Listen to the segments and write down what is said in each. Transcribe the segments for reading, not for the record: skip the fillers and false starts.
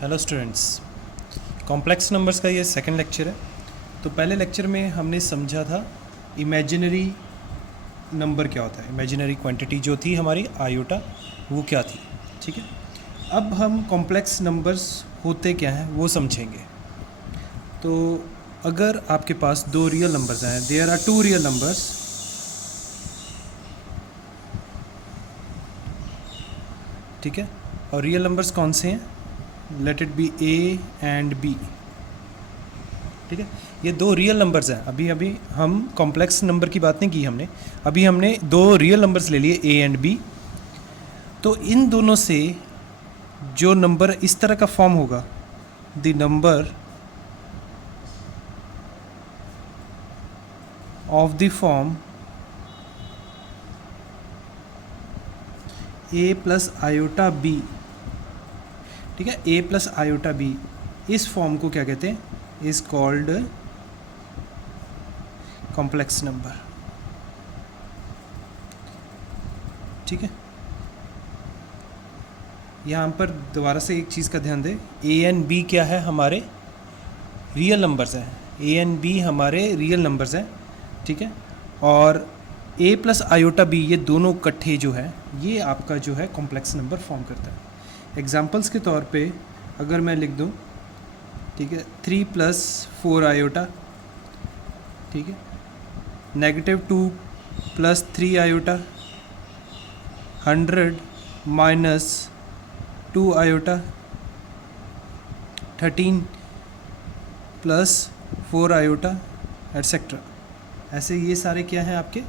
Hello students, complex numbers का ये second lecture है। तो पहले लेक्चर में हमने समझा था इमेजिनरी नंबर क्या होता है, इमेजिनरी क्वांटिटी जो थी हमारी आयोटा वो क्या थी। ठीक है, अब हम कॉम्प्लेक्स नंबर्स होते क्या हैं वो समझेंगे। तो अगर आपके पास दो रियल नंबर्स हैं, there are two real numbers, ठीक है, और रियल नंबर्स कौन से हैं? Let it be A and B. ठीक है, ये दो रियल नंबर्स हैं। अभी हम कॉम्प्लेक्स नंबर की बात नहीं की हमने, अभी हमने दो रियल नंबर्स ले लिए ए एंड बी। तो इन दोनों से जो नंबर इस तरह का फॉर्म होगा, the number of the form A plus iota B, ठीक है, ए प्लस आयोटा बी, इस फॉर्म को क्या कहते हैं? Is called complex number. ठीक है, यहाँ पर दोबारा से एक चीज़ का ध्यान दें, ए एंड बी क्या है? हमारे रियल नंबर्स हैं। ए एंड बी हमारे रियल नंबर्स हैं। ठीक है, और ए प्लस आयोटा बी ये दोनों इकट्ठे जो है ये आपका जो है कॉम्प्लेक्स नंबर फॉर्म करता है। एग्जांपल्स के तौर पे अगर मैं लिख दूं, ठीक है, 3 प्लस 4 आयोटा, ठीक है, -2 plus 3 iota, 100 minus 2 iota, 13 plus 4 iota, etcetera. ऐसे ये सारे क्या हैं आपके?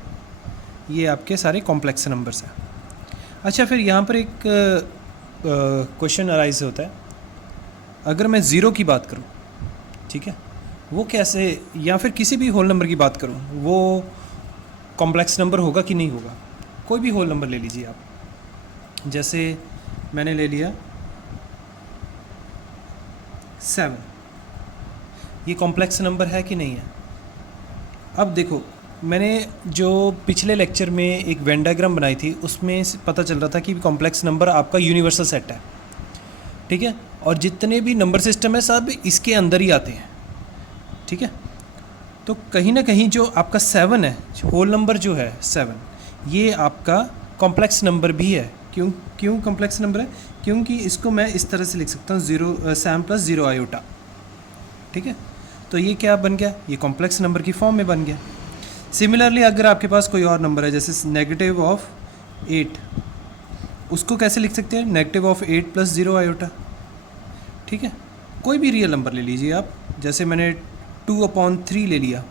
ये आपके सारे कॉम्प्लेक्स नंबर्स हैं। अच्छा, फिर यहाँ पर एक क्वेश्चन अराइज होता है, अगर मैं ज़ीरो की बात करूँ, ठीक है, वो कैसे, या फिर किसी भी होल नंबर की बात करूँ, वो कॉम्प्लेक्स नंबर होगा कि नहीं होगा? कोई भी होल नंबर ले लीजिए आप, जैसे मैंने ले लिया 7, ये कॉम्प्लेक्स नंबर है कि नहीं है? अब देखो, मैंने जो पिछले लेक्चर में एक वेन डायग्राम बनाई थी उसमें पता चल रहा था कि कॉम्प्लेक्स नंबर आपका यूनिवर्सल सेट है। ठीक है, और जितने भी नंबर सिस्टम है सब इसके अंदर ही आते हैं। ठीक है, तो कहीं ना कहीं जो आपका 7 है, होल नंबर जो है 7, ये आपका कॉम्प्लेक्स नंबर भी है। क्यों कॉम्प्लेक्स नंबर है? क्योंकि इसको मैं इस तरह से लिख सकता हूँ, 7 प्लस 0 आयोटा। ठीक है, तो ये क्या बन गया? ये कॉम्प्लेक्स नंबर की फॉर्म में बन गया। सिमिलरली अगर आपके पास कोई और नंबर है, जैसे -8, उसको कैसे लिख सकते हैं? -8 प्लस 0 आयोटा। ठीक है, कोई भी रियल नंबर ले लीजिए आप, जैसे मैंने 2/3 ले लिया,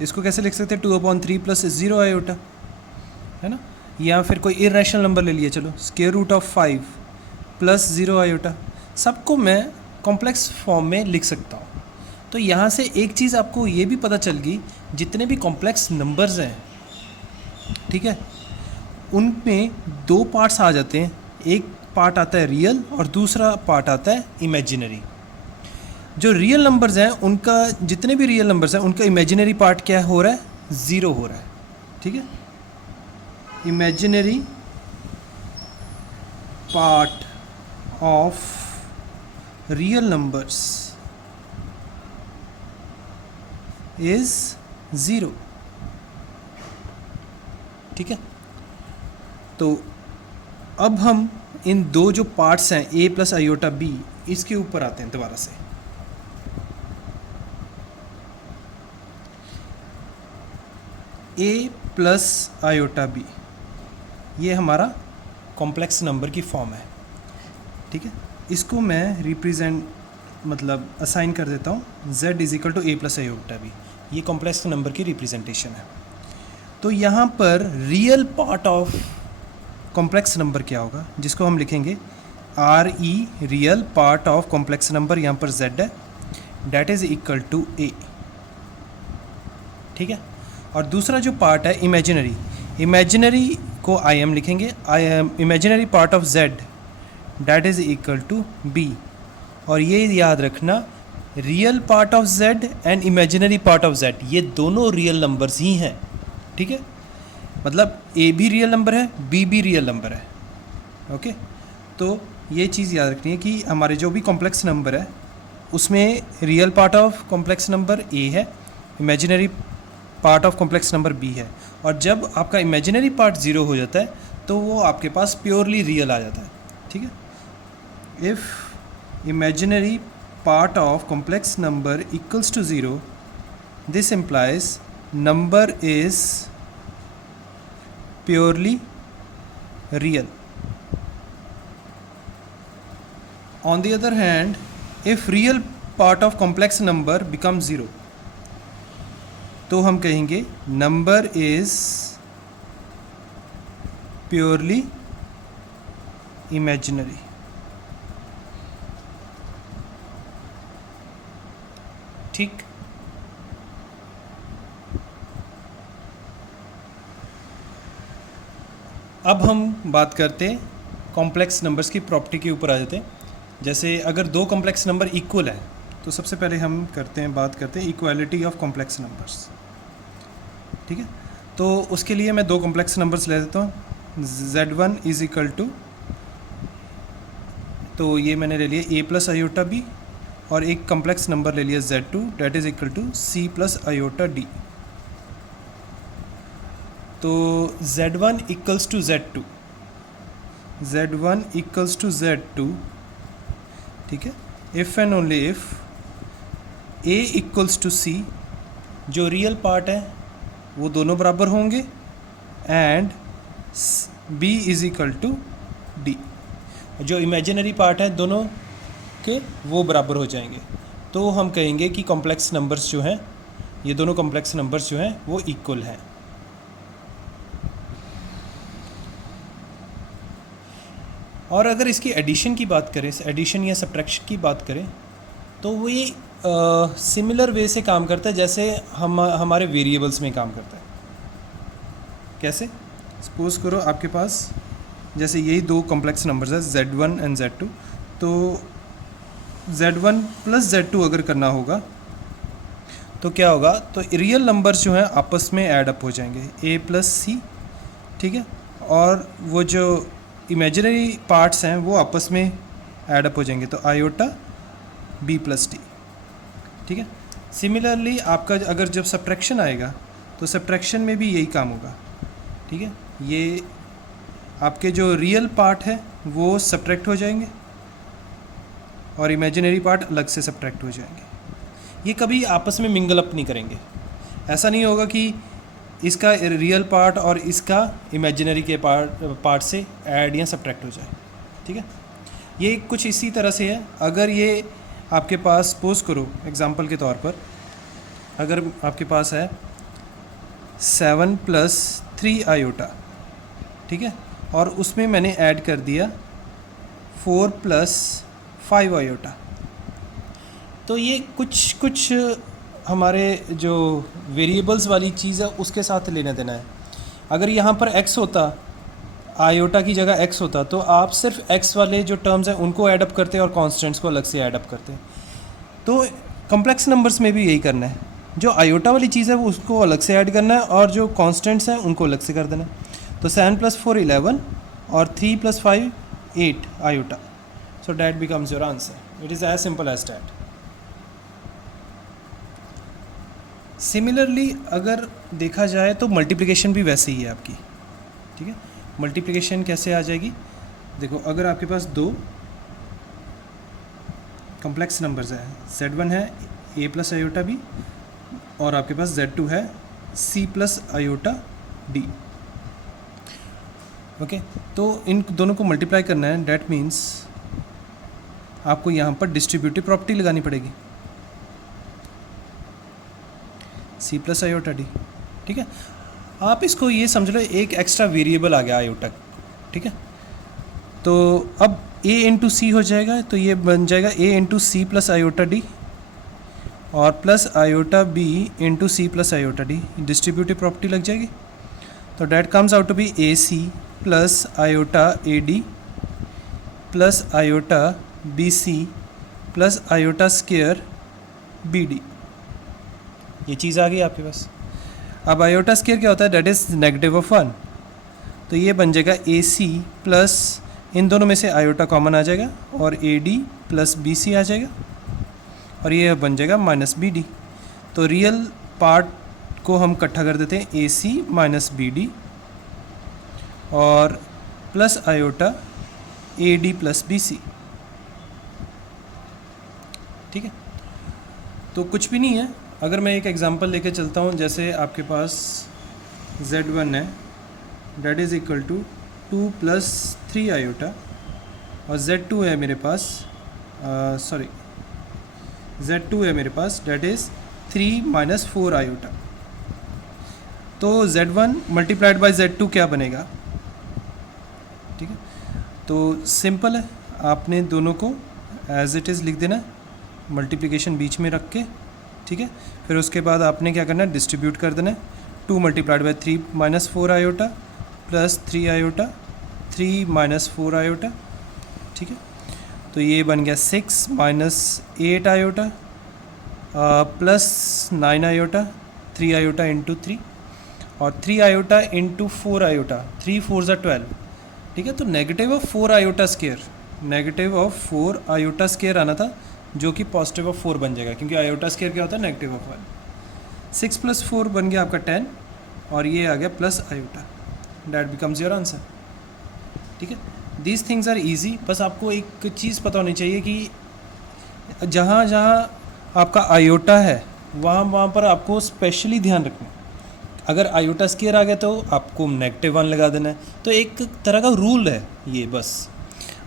इसको कैसे लिख सकते हैं? 2/3 प्लस 0 आयोटा, है ना। या फिर कोई इरेशनल नंबर ले लिया, चलो √5 प्लस 0 आयोटा, सबको मैं कॉम्प्लेक्स फॉर्म में लिख सकता हूँ। तो यहाँ से एक चीज़ आपको ये भी पता चल गई, जितने भी कॉम्प्लेक्स नंबर्स हैं, ठीक है, उनमें दो पार्ट्स आ जाते हैं। एक पार्ट आता है रियल और दूसरा पार्ट आता है इमेजिनरी। जो रियल नंबर्स हैं उनका, जितने भी रियल नंबर्स हैं उनका इमेजिनरी पार्ट क्या हो रहा है? 0 हो रहा है। ठीक है, imaginary part of real numbers is 0। ठीक है, तो अब हम इन दो जो पार्ट्स हैं ए प्लस आयोटा बी, इसके ऊपर आते हैं दोबारा से। ए प्लस आयोटा बी ये हमारा कॉम्प्लेक्स नंबर की फॉर्म है। ठीक है, इसको मैं रिप्रेजेंट मतलब असाइन कर देता हूँ, z = a plus iota B, ये कॉम्प्लेक्स नंबर की रिप्रेजेंटेशन है। तो यहाँ पर real part of complex number क्या होगा, जिसको हम लिखेंगे RE, real part of complex number, यहाँ पर z है, that is equal to a। ठीक है, और दूसरा जो पार्ट है इमेजिनरी, इमेजिनरी को IM लिखेंगे, imaginary part of z that is equal to b। और ये याद रखना, real part of z and imaginary part of z ये दोनों रियल नंबर्स ही हैं। ठीक है, मतलब a भी रियल नंबर है, b भी रियल नंबर है। ओके, तो ये चीज़ याद रखनी है कि हमारे जो भी कॉम्प्लेक्स नंबर है उसमें real part of complex number A है, imaginary part of complex number B है, और जब आपका इमेजिनरी पार्ट ज़ीरो हो जाता है तो वो आपके पास प्योरली रियल आ जाता है। ठीक है, if imaginary part of complex number equals to zero, this implies number is purely real. On the other hand, if real part of complex number becomes zero, तो हम कहेंगे number is purely imaginary. ठीक, अब हम बात करते हैं complex numbers की प्रॉपर्टी के ऊपर आ जाते हैं। जैसे अगर दो कॉम्प्लेक्स नंबर इक्वल है तो सबसे पहले हम बात करते हैं इक्वालिटी ऑफ कॉम्प्लेक्स नंबर्स। ठीक है, तो उसके लिए मैं दो कॉम्प्लेक्स नंबर्स ले देता हूँ। Z1 इज इक्वल टू, तो ये मैंने ले लिया a प्लस आयोटा बी, और एक कॉम्प्लेक्स नंबर ले लिया Z2 that is equal to c plus iota D. तो Z1 equals to Z2, Z1 equals to Z2, ठीक है, if and only if A equals to C, जो real part है वो दोनों बराबर होंगे, and B is equal to D, जो इमेजिनरी पार्ट है दोनों के वो बराबर हो जाएंगे। तो हम कहेंगे कि कॉम्प्लेक्स नंबर्स जो हैं, ये दोनों कॉम्प्लेक्स नंबर्स जो हैं वो इक्वल हैं। और अगर इसकी एडिशन की बात करें, एडिशन या सब्ट्रैक्शन की बात करें, तो वो ये सिमिलर वे से काम करता है जैसे हमारे वेरिएबल्स में काम करता है। कैसे? सपोज़ करो आपके पास जैसे यही दो कॉम्प्लेक्स नंबर्स है Z1 एंड Z2, तो Z1 प्लस Z2 अगर करना होगा तो क्या होगा, तो रियल नंबर्स जो हैं आपस में ऐड अप हो जाएंगे, A प्लस C, ठीक है, और वो जो इमेजिनरी पार्ट्स हैं वो आपस में ऐड अप हो जाएंगे, तो आयोटा B प्लस डी। ठीक है, सिमिलरली आपका अगर जब सब्ट्रैक्शन आएगा तो सब्ट्रैक्शन में भी यही काम होगा। ठीक है, ये आपके जो रियल पार्ट है वो सब्ट्रैक्ट हो जाएंगे और इमेजिनरी पार्ट अलग से सब्ट्रैक्ट हो जाएंगे। ये कभी आपस में मिंगल अप नहीं करेंगे। ऐसा नहीं होगा कि इसका रियल पार्ट और इसका इमेजिनरी के पार्ट से ऐड या सब्ट्रैक्ट हो जाए। ठीक है, ये कुछ इसी तरह से है। अगर ये आपके पास सपोज करो एग्जांपल के तौर पर, अगर आपके पास है 7 प्लस 3 आयोटा, ठीक है, और उसमें मैंने ऐड कर दिया 4 प्लस 5 आयोटा, तो ये कुछ हमारे जो वेरिएबल्स वाली चीज़ है उसके साथ लेना देना है। अगर यहाँ पर x होता, आयोटा की जगह x होता, तो आप सिर्फ x वाले जो टर्म्स हैं उनको ऐड अप करते और कॉन्स्टेंट्स को अलग से ऐड अप करते। तो कॉम्प्लेक्स नंबर्स में भी यही करना है, जो आयोटा वाली चीज़ है वो उसको अलग से ऐड करना है और जो कॉन्स्टेंट्स हैं उनको अलग से कर देना है। तो 7 प्लस 4 11 और 3 plus 5 8 iota, so that becomes your answer. It is as simple as that. Similarly अगर देखा जाए तो मल्टीप्लिकेशन भी वैसे ही है आपकी। ठीक है, मल्टीप्लिकेशन कैसे आ जाएगी, देखो अगर आपके पास दो कॉम्प्लेक्स नंबर्स है, Z1 है A प्लस आयोटा B और आपके पास Z2 है C plus iota D। Okay, तो इन दोनों को मल्टीप्लाई करना है, डैट मीन्स आपको यहाँ पर डिस्ट्रीब्यूटिव प्रॉपर्टी लगानी पड़ेगी, C प्लस आयोटा D। ठीक है, आप इसको ये समझ लो एक एक्स्ट्रा वेरिएबल आ गया आयोटा। ठीक है, तो अब A इंटू सी हो जाएगा, तो ये बन जाएगा A into C plus iota D और plus iota B into C plus iota D, distributive property लग जाएगी। तो that comes out to be AC plus iota AD plus iota BC plus iota square BD। ये चीज़ आ गई आपके पास। अब iota square क्या होता है, डेट इज़ नेगेटिव ऑफ 1, तो ये बन जाएगा AC प्लस इन दोनों में से आयोटा कॉमन आ जाएगा और A D plus B C आ जाएगा और ये बन जाएगा माइनस बी डी। तो रियल पार्ट को हम इकट्ठा कर देते हैं A C minus B D और plus iota A D plus B C. ठीक है, तो कुछ भी नहीं है। अगर मैं एक एग्जांपल लेके चलता हूँ, जैसे आपके पास z1 है that is equal to 2 plus 3 iota और z2 है मेरे पास z2 है मेरे पास डेट इज़ 3 माइनस 4 आयोटा। तो z1 मल्टीप्लाइड बाय z2 क्या बनेगा? ठीक है, तो सिंपल है, आपने दोनों को एज इट इज़ लिख देना, मल्टीप्लिकेशन बीच में रख के। ठीक है, फिर उसके बाद आपने क्या करना है, डिस्ट्रीब्यूट कर देना है। 2 multiplied by 3 minus 4 iota plus 3 iota 3 minus 4 iota. ठीक है, तो ये बन गया 6 minus 8 iota plus 9 iota 3 iota into 3 और 3 आयोटा इंटू 4 आयोटा 3 4 ज़ा 12। ठीक है, तो negative of 4 iota square, negative of 4 iota square आना था, जो कि पॉजिटिव ऑफ 4 बन जाएगा, क्योंकि आयोटा स्केयर क्या होता है, नेगेटिव ऑफ 1। 6 प्लस 4 बन गया आपका 10 और ये आ गया plus iota, that becomes your answer. ठीक है, दीज थिंग्स आर ईजी। बस आपको एक चीज़ पता होनी चाहिए कि जहाँ जहाँ आपका आयोटा है वहाँ पर आपको स्पेशली ध्यान रखना। अगर आयोटा स्केयर आ गया तो आपको नेगेटिव 1 लगा देना है। तो एक तरह का रूल है ये बस।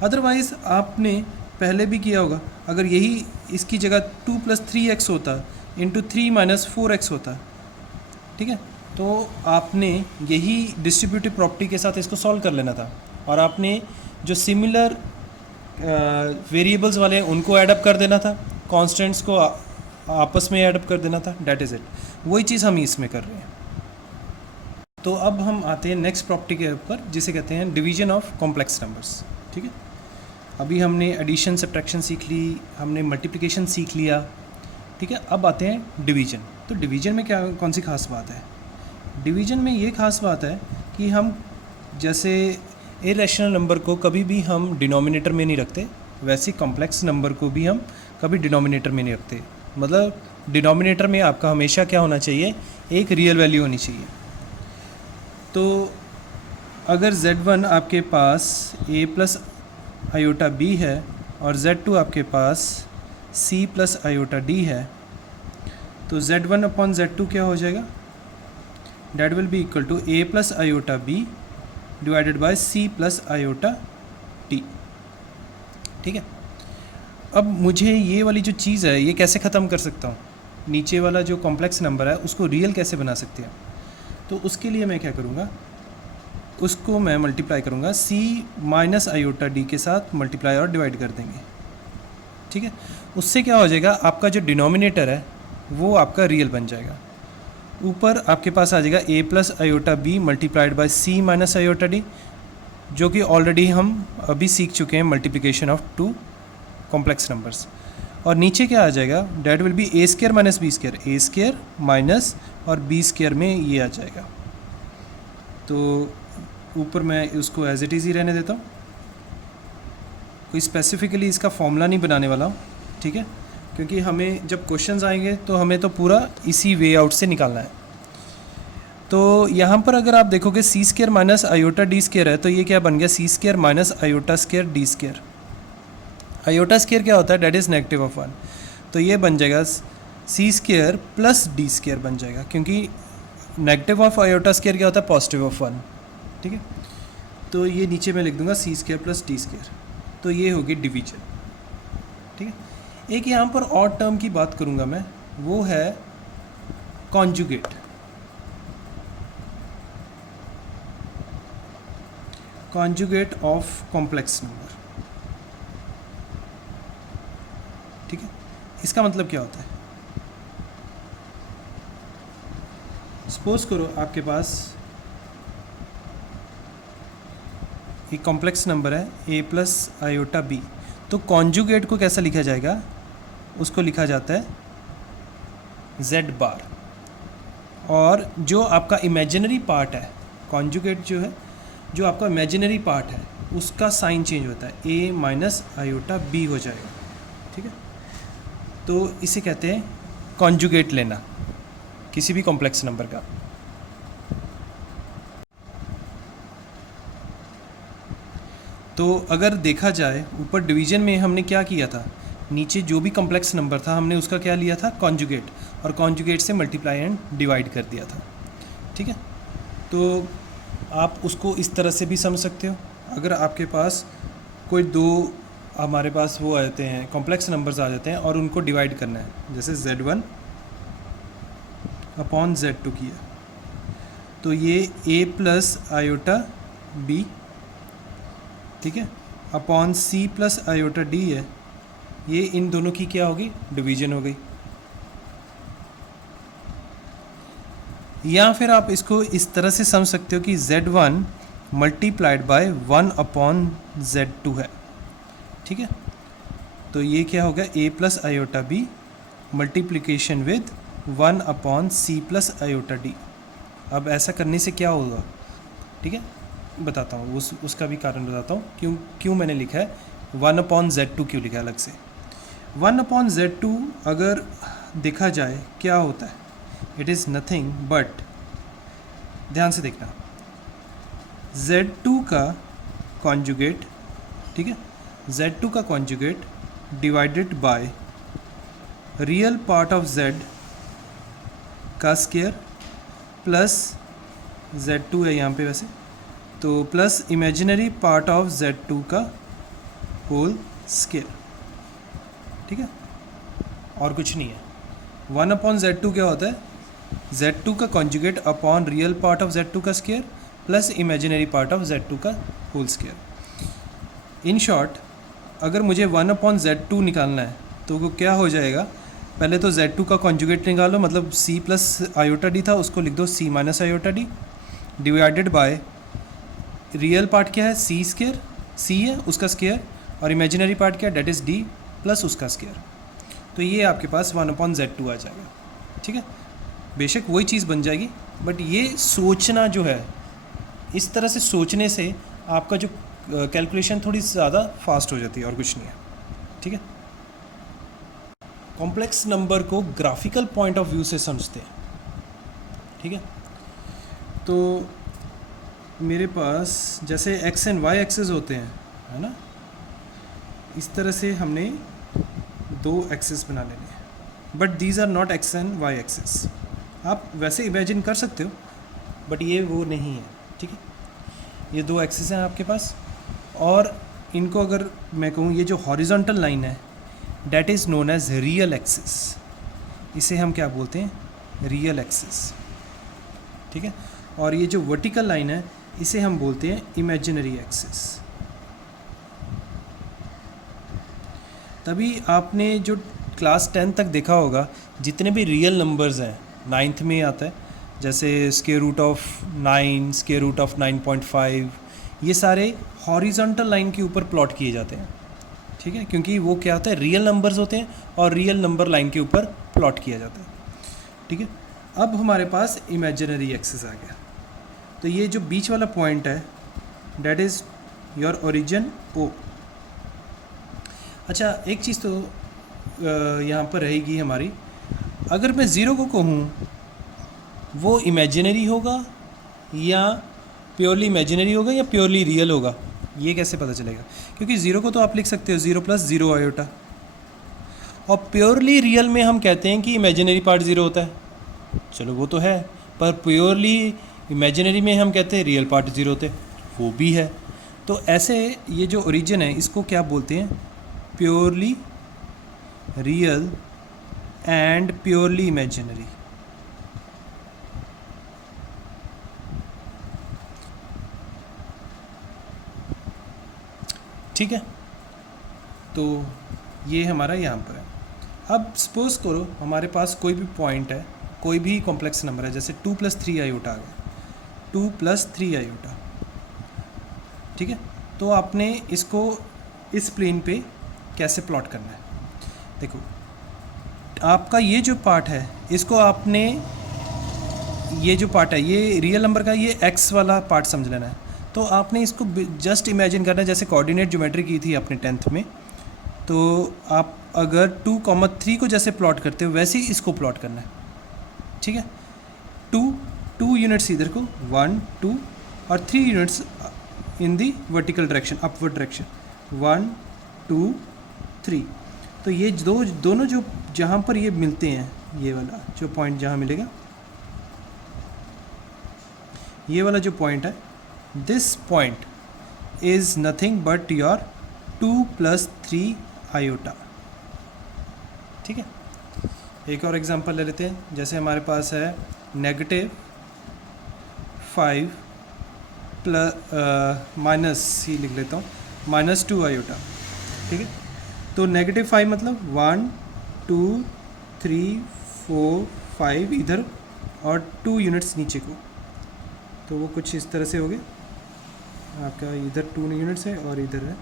अदरवाइज़ आपने पहले भी किया होगा, अगर यही इसकी जगह 2 प्लस 3x होता इंटू 3 माइनस 4x होता, ठीक है, तो आपने यही डिस्ट्रीब्यूटिव प्रॉपर्टी के साथ इसको सॉल्व कर लेना था और आपने जो सिमिलर वेरिएबल्स वाले हैं उनको ऐडअप कर देना था, कॉन्स्टेंट्स को आपस में ऐडअप कर देना था। डैट इज़ इट, वही चीज़ हम इसमें कर रहे हैं। तो अब हम आते हैं नेक्स्ट प्रॉपर्टी के ऊपर, जिसे कहते हैं डिवीजन ऑफ कॉम्प्लेक्स नंबर्स। ठीक है, अभी हमने एडिशन सब्ट्रैक्शन सीख ली, हमने मल्टीप्लिकेशन सीख लिया। ठीक है, अब आते हैं डिवीजन। तो डिवीजन में क्या कौन सी खास बात है? डिवीजन में ये खास बात है कि हम जैसे इरेशनल नंबर को कभी भी हम डिनोमिनेटर में नहीं रखते, वैसे कॉम्प्लेक्स नंबर को भी हम कभी डिनोमिनेटर में नहीं रखते। मतलब डिनोमिनेटर में आपका हमेशा क्या होना चाहिए, एक रियल वैल्यू होनी चाहिए। तो अगर z1 आपके पास a प्लस आयोटा b है और z2 आपके पास c प्लस आयोटा d है, तो z1 अपॉन z2 क्या हो जाएगा? That will be equal to a plus iota b divided by c plus iota d। ठीक है, अब मुझे ये वाली जो चीज़ है ये कैसे ख़त्म कर सकता हूँ, नीचे वाला जो कॉम्प्लेक्स नंबर है उसको रियल कैसे बना सकते हैं? तो उसके लिए मैं क्या करूँगा, उसको मैं मल्टीप्लाई करूँगा c माइनस आयोटा d के साथ, मल्टीप्लाई और डिवाइड कर देंगे। ठीक है, उससे क्या हो जाएगा, आपका जो डिनोमिनेटर है वो आपका रियल बन जाएगा। ऊपर आपके पास आ जाएगा a plus iota b multiplied by c minus iota d, जो कि ऑलरेडी हम अभी सीख चुके हैं, मल्टीप्लिकेशन ऑफ 2 कॉम्प्लेक्स नंबर्स। और नीचे क्या आ जाएगा, that will B a square minus b square, a square minus और b स्केयर में ये आ जाएगा। तो ऊपर मैं उसको एज इट इज़ ही रहने देता हूँ, कोई स्पेसिफिकली इसका फॉर्मूला नहीं बनाने वाला हूँ। ठीक है, क्योंकि हमें जब क्वेश्चंस आएंगे तो हमें तो पूरा इसी वे आउट से निकालना है। तो यहाँ पर अगर आप देखोगे c square minus iota d square है, तो ये क्या बन गया, c square minus iota square d square. Iota square क्या होता है, डैट इज़ नेगेटिव ऑफ 1, तो ये बन जाएगा c square plus d square बन जाएगा, क्योंकि नेगेटिव ऑफ आयोटा स्केयर क्या होता है, पॉजिटिव ऑफ 1। ठीक है, तो ये नीचे मैं लिख दूंगा c square plus d square, तो ये होगी डिवीजन। ठीक है, एक यहाँ पर और टर्म की बात करूँगा मैं, वो है conjugate. Conjugate of complex number. ठीक है, इसका मतलब क्या होता है? सपोज करो आपके पास एक कॉम्प्लेक्स नंबर है a प्लस आयोटा b, तो कॉन्जुगेट को कैसा लिखा जाएगा, उसको लिखा जाता है z बार। और जो आपका इमेजिनरी पार्ट है, कॉन्जुगेट जो है, जो आपका इमेजिनरी पार्ट है उसका साइन चेंज होता है, a माइनस आयोटा b हो जाएगा। ठीक है, तो इसे कहते हैं कॉन्जुगेट लेना किसी भी कॉम्प्लेक्स नंबर का। तो अगर देखा जाए ऊपर डिवीजन में हमने क्या किया था, नीचे जो भी कॉम्प्लेक्स नंबर था हमने उसका क्या लिया था, कॉन्जुगेट, और कॉन्जुगेट से मल्टीप्लाई एंड डिवाइड कर दिया था। ठीक है, तो आप उसको इस तरह से भी समझ सकते हो। अगर आपके पास कोई दो हमारे पास वो आ जाते हैं, कॉम्प्लेक्स नंबर्स आ जाते हैं और उनको डिवाइड करना है, जैसे Z1 अपॉन Z2 किया, तो ये a प्लस आयोटा b, ठीक है, upon c plus iota d है, ये इन दोनों की क्या होगी, डिवीजन हो गई। या फिर आप इसको इस तरह से समझ सकते हो कि Z1 multiplied by 1 upon Z2 है। ठीक है, तो ये क्या होगा, a plus iota b multiplication with 1 upon c plus iota d। अब ऐसा करने से क्या होगा, ठीक है, बताता हूँ, उसका भी कारण बताता हूँ क्यों मैंने लिखा है 1 अपॉन Z2 क्यों लिखा है अलग से। 1 अपॉन Z2 अगर देखा जाए क्या होता है, इट इज़ नथिंग बट, ध्यान से देखना, Z2 का कॉन्जुगेट, ठीक है, Z2 का conjugate divided by real part of Z का स्क्वायर प्लस Z2 है यहाँ पे वैसे, तो plus imaginary part of Z2 का होल स्क्वायर। ठीक है, और कुछ नहीं है। 1 अपॉन Z2 क्या होता है, Z2 का conjugate upon real part of Z2 का square plus imaginary part of Z2 का होल स्क्वायर। इन शॉर्ट, अगर मुझे 1 अपॉन Z2 निकालना है तो वो क्या हो जाएगा, पहले तो Z2 का कॉन्जुगेट निकालो, मतलब c प्लस आयोटा डी था, उसको लिख दो c minus iota D, divided by real part क्या है, c स्क्वायर, c है उसका स्क्वायर, और इमेजिनरी पार्ट क्या है, डेट इज़ d प्लस उसका स्क्वायर। तो ये आपके पास 1 अपॉन Z2 आ जाएगा। ठीक है, बेशक वही चीज़ बन जाएगी, बट ये सोचना जो है, इस तरह से सोचने से आपका जो कैलकुलेशन थोड़ी ज़्यादा फास्ट हो जाती है, और कुछ नहीं है। ठीक है, कॉम्प्लेक्स नंबर को ग्राफिकल पॉइंट ऑफ व्यू से समझते हैं। ठीक है, तो मेरे पास जैसे x एंड y एक्सेस होते हैं, है ना, इस तरह से हमने दो एक्सेस बना लेने हैं, but these are not x and y axes. आप वैसे इमेजिन कर सकते हो, बट ये वो नहीं है। ठीक है, ये दो एक्सेस हैं आपके पास, और इनको अगर मैं कहूँ, ये जो हॉरिजॉन्टल लाइन है that is known as real axis, इसे हम क्या बोलते हैं, रियल एक्सिस। ठीक है, और ये जो वर्टिकल लाइन है इसे हम बोलते हैं इमेजिनरी एक्सिस। तभी आपने जो क्लास 10 तक देखा होगा, जितने भी रियल नंबर्स हैं 9th में आता है, जैसे square root of 9, square root of 9.5, ये सारे हॉरिजॉन्टल लाइन के ऊपर प्लॉट किए जाते हैं। ठीक है, क्योंकि वो क्या होता है, रियल नंबर्स होते हैं और रियल नंबर लाइन के ऊपर प्लॉट किया जाता है। ठीक है, अब हमारे पास इमेजिनरी एक्सिस आ गया, तो ये जो बीच वाला पॉइंट है that is your origin O. अच्छा, एक चीज़ तो यहाँ पर रहेगी हमारी, अगर मैं ज़ीरो को कहूँ वो इमेजिनरी होगा या प्योरली इमेजिनरी होगा या प्योरली रियल होगा, ये कैसे पता चलेगा, क्योंकि ज़ीरो को तो आप लिख सकते हो 0 प्लस 0 आयोटा, और प्योरली रियल में हम कहते हैं कि इमेजिनरी पार्ट 0 होता है, चलो वो तो है, पर प्योरली इमेजिनरी में हम कहते हैं रियल पार्ट 0 होते, वो भी है। तो ऐसे ये जो ओरिजिन है इसको क्या बोलते हैं, purely real and purely imaginary. ठीक है, तो ये हमारा यहाँ पर है। अब सपोज़ करो हमारे पास कोई भी पॉइंट है, कोई भी कॉम्प्लेक्स नंबर है, जैसे 2 + 3 आयोटा आ गया, 2 + 3 आयोटा। ठीक है, तो आपने इसको इस प्लेन पे कैसे प्लॉट करना है, देखो आपका ये जो पार्ट है इसको आपने, ये जो पार्ट है ये रियल नंबर का ये x वाला पार्ट समझ लेना है। तो आपने इसको जस्ट इमेजिन करना है जैसे कोऑर्डिनेट ज्योमेट्री की थी आपने 10th में, तो आप अगर 2,3 को जैसे प्लॉट करते हो वैसे ही इसको प्लॉट करना है, ठीक है। 2 यूनिट्स इधर को, 1 2 और 3 units in the vertical direction, upward direction, 1 2 3। तो ये दोनों जो जहाँ पर ये मिलते हैं, ये वाला जो पॉइंट जहाँ मिलेगा, ये वाला जो पॉइंट है, this point is nothing but your 2 + 3 iota, ठीक है। एक और एग्जांपल ले लेते हैं, जैसे हमारे पास है -5 माइनस ही लिख लेता हूँ, -2 आयोटा, ठीक है। तो -5 मतलब 1 2 3 4 5 इधर और 2 यूनिट्स नीचे को, तो वो कुछ इस तरह से हो गया आपका, इधर 2 यूनिट्स है और इधर है।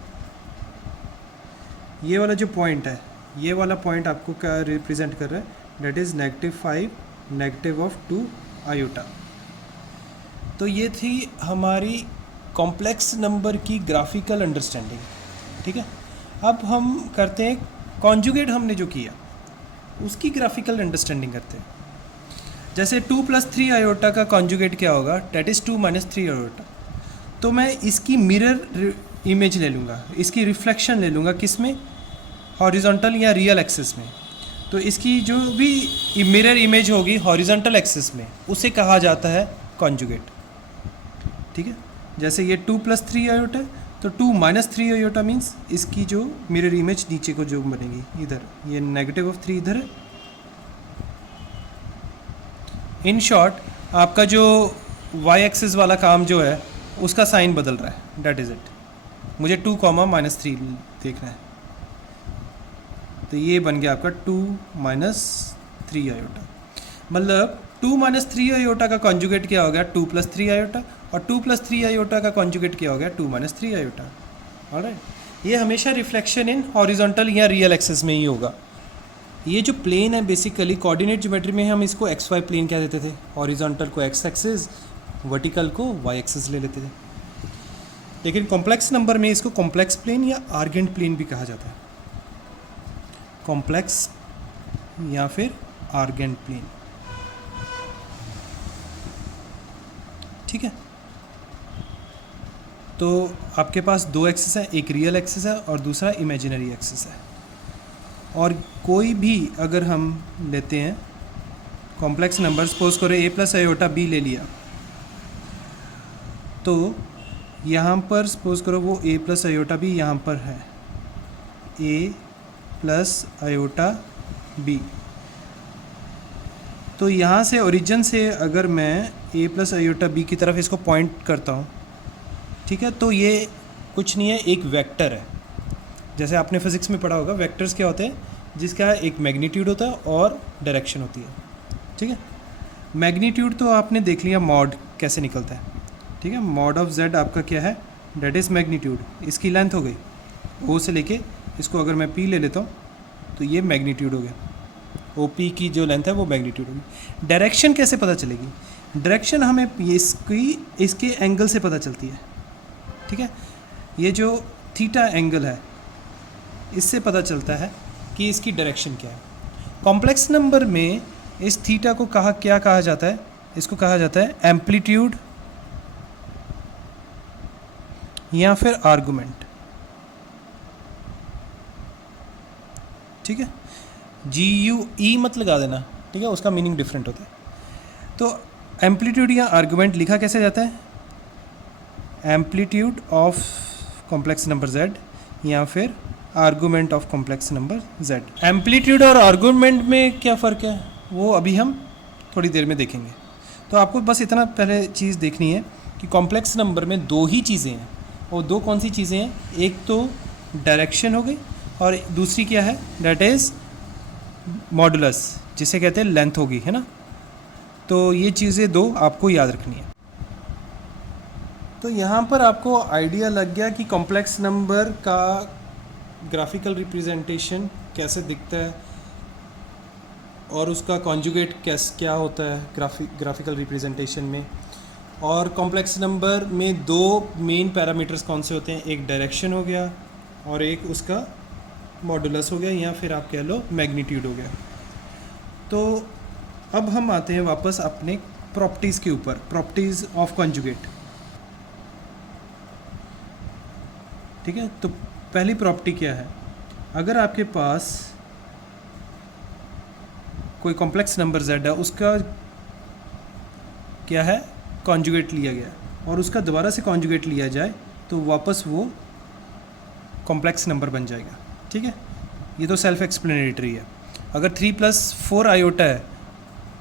ये वाला जो पॉइंट है, ये वाला पॉइंट आपको क्या रिप्रेजेंट कर रहा है, डेट इज़ -5 -2 आयोटा। तो ये थी हमारी कॉम्प्लेक्स नंबर की ग्राफिकल अंडरस्टैंडिंग, ठीक है। अब हम करते हैं कॉन्जुगेट, हमने जो किया उसकी ग्राफिकल अंडरस्टैंडिंग करते हैं। जैसे 2 + 3 आयोटा का कॉन्जुगेट क्या होगा, डेट इज़ 2 - 3 आयोटा। तो मैं इसकी मिरर इमेज ले लूँगा, इसकी रिफ्लेक्शन ले लूँगा, किस में, हॉरिजॉन्टल या रियल एक्सिस में। तो इसकी जो भी मिरर इमेज होगी हॉरिजॉन्टल एक्सिस में, उसे कहा जाता है कॉन्जुगेट, ठीक है। जैसे ये 2 + 3 आयोटा है, तो 2 - 3 आयोटा मीन्स इसकी जो मिरर इमेज नीचे को जो बनेगी, इधर ये -3 इधर है। इन शॉर्ट आपका जो y एक्सिस वाला काम जो है उसका साइन बदल रहा है, डेट इज़ इट। मुझे 2, -3 देखना है, तो ये बन गया आपका 2 - 3 आयोटा। मतलब 2 - 3 आयोटा का कॉन्जुगेट क्या हो गया, 2 + 3 आयोटा, और 2 + 3 आयोटा का कॉन्जुगेट क्या हो गया, 2 - 3 आयोटा। ऑलराइट, ये हमेशा रिफ्लेक्शन इन हॉरिजॉन्टल या रियल एक्सिस में ही होगा। ये जो प्लेन है बेसिकली कोऑर्डिनेट ज्योमेट्री में हम इसको XY प्लेन कह देते थे, हॉरिजॉन्टल को X एक्सिस, वर्टिकल को Y एक्सिस ले लेते थे। लेकिन कॉम्प्लेक्स नंबर में इसको कॉम्प्लेक्स प्लेन या आर्गेंट प्लेन भी कहा जाता है, कॉम्प्लेक्स या फिर आर्गेंट प्लेन, ठीक है। तो आपके पास 2 एक्सिस है, एक रियल एक्सिस है और दूसरा इमेजिनरी एक्सिस है। और कोई भी अगर हम लेते हैं कॉम्प्लेक्स नंबर, सपोज करो a + आयोटा b ले लिया, तो यहाँ पर सपोज करो वो a + आयोटा b यहाँ पर है, a + आयोटा b। तो यहाँ से ओरिजिन से अगर मैं a + आयोटा b की तरफ इसको पॉइंट करता हूँ, ठीक है, तो ये कुछ नहीं है, एक वेक्टर है। जैसे आपने फिजिक्स में पढ़ा होगा, वेक्टर्स क्या होते हैं, जिसका एक मैग्नीट्यूड होता है और डायरेक्शन होती है, ठीक है। मैग्नीट्यूड तो आपने देख लिया मॉड कैसे निकलता है, ठीक है। मॉड ऑफ z आपका क्या है, डेट इज़ मैग्नीट्यूड, इसकी लेंथ हो गई o से लेके, इसको अगर मैं p ले लेता हूँ तो ये मैग्नीट्यूड हो गया, OP की जो लेंथ है वो मैग्नीट्यूड होगी। डायरेक्शन कैसे पता चलेगी, डायरेक्शन हमें इसके एंगल से पता चलती है, ठीक है। ये जो थीटा एंगल है इससे पता चलता है कि इसकी डायरेक्शन क्या है। कॉम्प्लेक्स नंबर में इस थीटा को क्या कहा जाता है, इसको कहा जाता है एम्पलीट्यूड या फिर आर्गुमेंट, ठीक है। GUE मत लगा देना, ठीक है, उसका मीनिंग डिफरेंट होता है। तो एम्पलीट्यूड या आर्गुमेंट लिखा कैसे जाता है, amplitude of complex number z या फिर argument of complex number z। Amplitude और आर्गुमेंट में क्या फ़र्क है वो अभी हम थोड़ी देर में देखेंगे। तो आपको बस इतना पहले चीज़ देखनी है कि कॉम्प्लेक्स नंबर में 2 ही चीज़ें हैं, और 2 कौन सी चीज़ें हैं, एक तो डायरेक्शन हो गई और दूसरी क्या है, डेट इज़ मॉडुलस, जिसे कहते हैं लेंथ होगी, है ना। तो ये चीज़ें 2 आपको याद रखनी है। तो यहाँ पर आपको आइडिया लग गया कि कॉम्प्लेक्स नंबर का ग्राफिकल रिप्रेजेंटेशन कैसे दिखता है और उसका कॉन्जुगेट क्या होता है ग्राफिकल रिप्रेजेंटेशन में, और कॉम्प्लेक्स नंबर में दो मेन पैरामीटर्स कौन से होते हैं, एक डायरेक्शन हो गया और एक उसका मॉडुलस हो गया, या फिर आप कह लो मैग्नीट्यूड हो गया। तो अब हम आते हैं वापस अपने प्रॉपर्टीज़ के ऊपर, प्रॉपर्टीज़ ऑफ कॉन्जुगेट। ठीक है, तो पहली प्रॉपर्टी क्या है, अगर आपके पास कोई कॉम्प्लेक्स नंबर z है, उसका क्या है, कॉन्जुगेट लिया गया और उसका दोबारा से कॉन्जुगेट लिया जाए तो वापस वो कॉम्प्लेक्स नंबर बन जाएगा। ठीक है, ये तो सेल्फ एक्सप्लेनेटरी है। अगर 3 + 4 आयोटा है,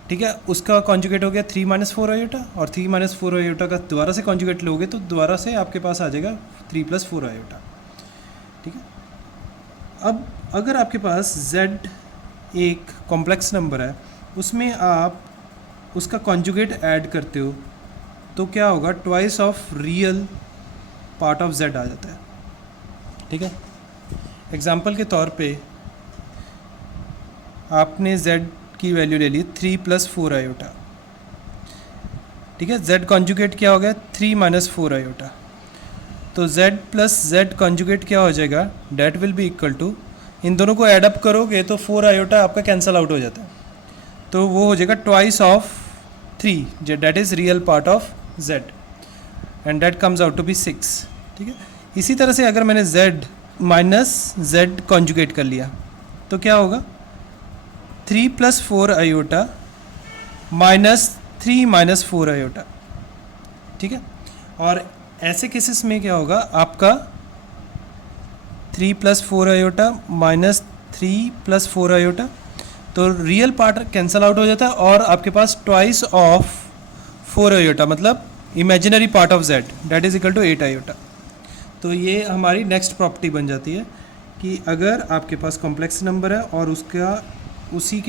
ठीक है, उसका कॉन्जुगेट हो गया 3 - 4 आयोटा, और 3 - 4 आयोटा का दोबारा से कॉन्जुगेट लोगे तो दोबारा से आपके पास आ जाएगा 3 + 4 आयोटा। ठीक है, अब अगर आपके पास z एक कॉम्प्लेक्स नंबर है, उसमें आप उसका कॉन्जुगेट ऐड करते हो तो क्या होगा, twice of real part of z आ जाता है। ठीक है, एग्जाम्पल के तौर पे आपने z की वैल्यू ले ली 3 + 4 आयोटा। ठीक है, z कॉन्जुगेट क्या हो गया, 3 - 4 आयोटा। तो z + z कॉन्जुगेट क्या हो जाएगा, that will be equal to, इन दोनों को ऐड अप करोगे तो 4 आयोटा आपका कैंसल आउट हो जाता है, तो वो हो जाएगा twice of 3, that is real part of z, and that comes out to be 6। ठीक है, इसी तरह से अगर मैंने z - z कॉन्जुगेट कर लिया तो क्या होगा, 3 + 4 आयोटा -3 - 4 आयोटा। ठीक है, और ऐसे केसेस में क्या होगा, आपका 3 + 4 आयोटा -3 + 4 आयोटा, तो रियल पार्ट कैंसल आउट हो जाता है और आपके पास ट्वाइस ऑफ 4 आयोटा, मतलब imaginary part of z, that is equal to 8 iota. तो ये हमारी नेक्स्ट प्रॉपर्टी बन जाती है कि अगर आपके पास कॉम्प्लेक्स नंबर है और उसका उसी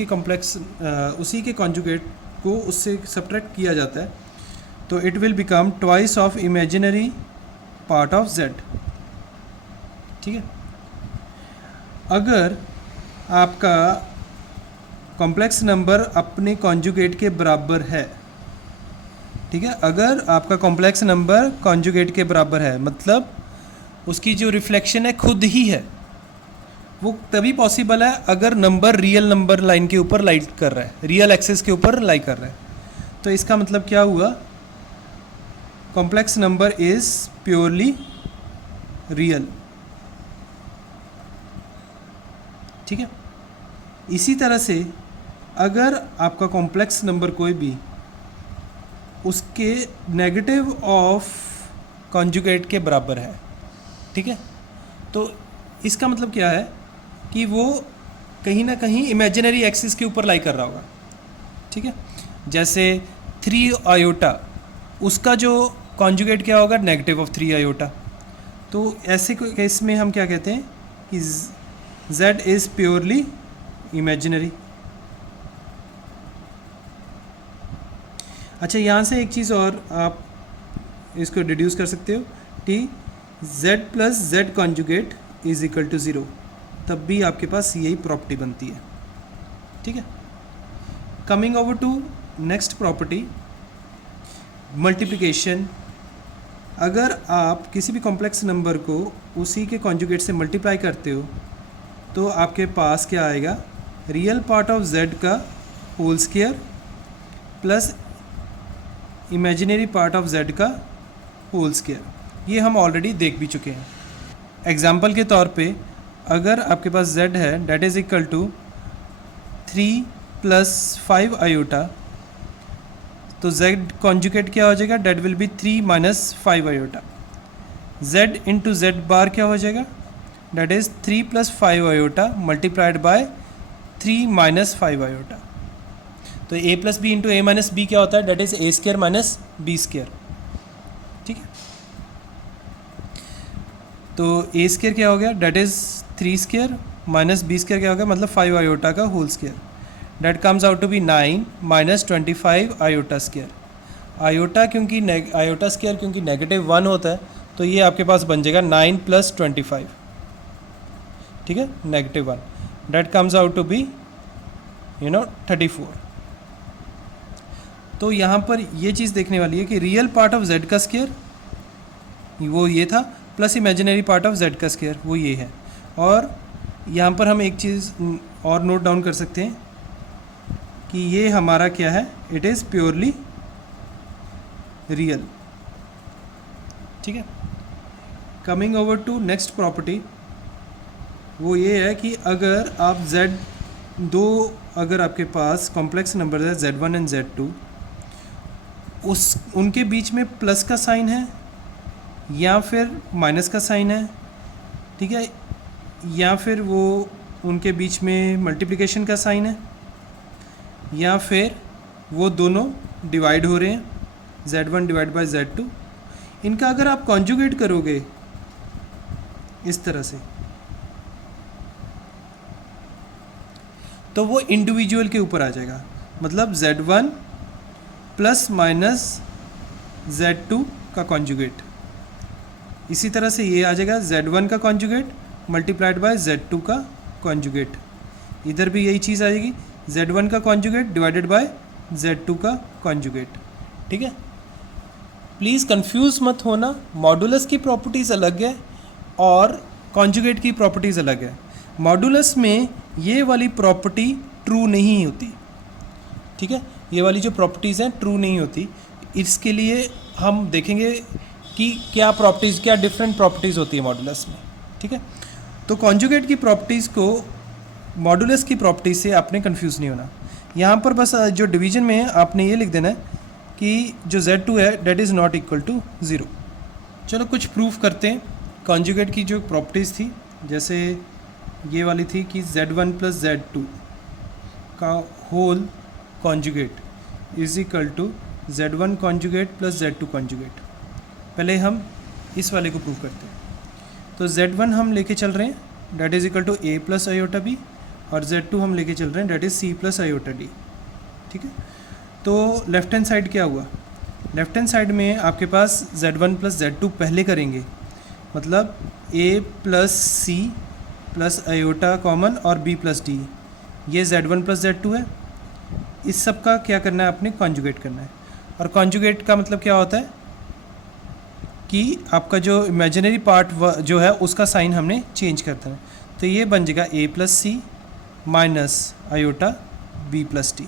के कॉन्जुगेट को उससे सब्ट्रैक्ट किया जाता है तो it will become twice of imaginary part of z। ठीक है, अगर आपका कॉम्प्लेक्स नंबर अपने कॉन्जुगेट के बराबर है, ठीक है, अगर आपका कॉम्प्लेक्स नंबर कॉन्जुगेट के बराबर है मतलब उसकी जो रिफ्लेक्शन है खुद ही है, वो तभी पॉसिबल है अगर नंबर रियल नंबर लाइन के ऊपर लाई कर रहा है, रियल एक्सिस के ऊपर लाई कर रहा है। तो इसका मतलब क्या हुआ, complex number is purely real. ठीक है, इसी तरह से अगर आपका कॉम्प्लेक्स नंबर कोई भी उसके नेगेटिव ऑफ कॉन्जुगेट के बराबर है, ठीक है, तो इसका मतलब क्या है कि वो कहीं ना कहीं इमेजिनरी एक्सिस के ऊपर लाई कर रहा होगा। ठीक है, जैसे 3 आयोटा, उसका जो कॉन्जुगेट क्या होगा, नेगेटिव ऑफ 3 आयोटा। तो ऐसे केस में हम क्या कहते हैं कि z इज़ प्योरली इमेजिनरी। अच्छा, यहाँ से एक चीज़ और आप इसको डिड्यूस कर सकते हो कि z + z conjugate is equal to 0, तब भी आपके पास यही प्रॉपर्टी बनती है। ठीक है, coming over to next property, multiplication. अगर आप किसी भी कॉम्प्लेक्स नंबर को उसी के कॉन्जुगेट से मल्टीप्लाई करते हो तो आपके पास क्या आएगा, रियल पार्ट ऑफ z का whole square plus imaginary part of z का होल स्क्वायर। ये हम ऑलरेडी देख भी चुके हैं। एग्जाम्पल के तौर पे अगर आपके पास z है that is equal to 3 + 5 iota, तो z कॉन्जुगेट क्या हो जाएगा, that will be 3 - 5 iota. z into z bar क्या हो जाएगा, that is 3 + 5 iota multiplied by 3 - 5 iota. तो a + b into a - b क्या होता है, डेट इज़ a² - b²। ठीक है, तो a² क्या हो गया, डेट इज़ 3² - b² क्या हो गया, मतलब 5 आयोटा का whole square. That comes out to be 9 - 25 iota square. Iota square क्योंकि -1 होता है तो ये आपके पास बन जाएगा 9 + 25। ठीक है, -1, that comes out to be 34। तो यहाँ पर ये चीज़ देखने वाली है कि रियल पार्ट ऑफ z का स्क्वायर वो ये था, plus imaginary part of z का स्क्वायर वो ये है। और यहाँ पर हम एक चीज़ और नोट डाउन कर सकते हैं कि ये हमारा क्या है, इट इज़ प्योरली रियल। ठीक है, coming over to next property, वो ये है कि अगर आप अगर आपके पास कॉम्प्लेक्स नंबर है z1 एंड z2, उनके बीच में प्लस का साइन है या फिर माइनस का साइन है, ठीक है, या फिर वो उनके बीच में मल्टीप्लिकेशन का साइन है, या फिर वो दोनों डिवाइड हो रहे हैं, z1 डिवाइड बाय z2, इनका अगर आप कॉन्जुगेट करोगे इस तरह से, तो वो इंडिविजुअल के ऊपर आ जाएगा। मतलब z1 प्लस माइनस z2 का कॉन्जुगेट। इसी तरह से ये आ जाएगा z1 का कॉन्जुगेट मल्टीप्लाइड बाय z2 का कॉन्जुगेट। इधर भी यही चीज़ आ जाएगी, z1 का कॉन्जुगेट डिवाइडेड बाय z2 का कॉन्जुगेट। ठीक है, प्लीज़ कंफ्यूज मत होना, मॉडुलस की प्रॉपर्टीज़ अलग है और कॉन्जुगेट की प्रॉपर्टीज़ अलग है। मॉडुलस में ये वाली प्रॉपर्टी ट्रू नहीं होती। ठीक है, ये वाली जो प्रॉपर्टीज़ हैं ट्रू नहीं होती। इसके लिए हम देखेंगे कि क्या डिफरेंट प्रॉपर्टीज़ होती है मॉडुलस में। ठीक है, तो कॉन्जुगेट की प्रॉपर्टीज़ को मॉडुलस की प्रॉपर्टीज़ से आपने कंफ्यूज नहीं होना। यहाँ पर बस जो डिवीजन में है आपने ये लिख देना है कि जो z2 है that is not equal to 0। चलो कुछ प्रूफ करते हैं कॉन्जुगेट की जो प्रॉपर्टीज़ थी। जैसे ये वाली थी कि z1 प्लस z2 का whole conjugate is equal to z1 conjugate plus z2 conjugate. पहले हम इस वाले को प्रूव करते हैं। तो z1 हम लेके चल रहे हैं that is equal to a plus iota b, और z2 हम लेके चल रहे हैं that is c plus iota d। ठीक है, तो लेफ्ट हैंड साइड क्या हुआ, लेफ्ट हैंड साइड में आपके पास z1 प्लस z2 पहले करेंगे, मतलब a plus c plus iota common और b प्लस d, ये z1 प्लस z2 है। इस सब का क्या करना है, आपने कॉन्जुगेट करना है। और कॉन्जुगेट का मतलब क्या होता है कि आपका जो इमेजिनरी पार्ट जो है उसका साइन हमने चेंज करता है। तो ये बन जाएगा a plus C minus iota b plus D.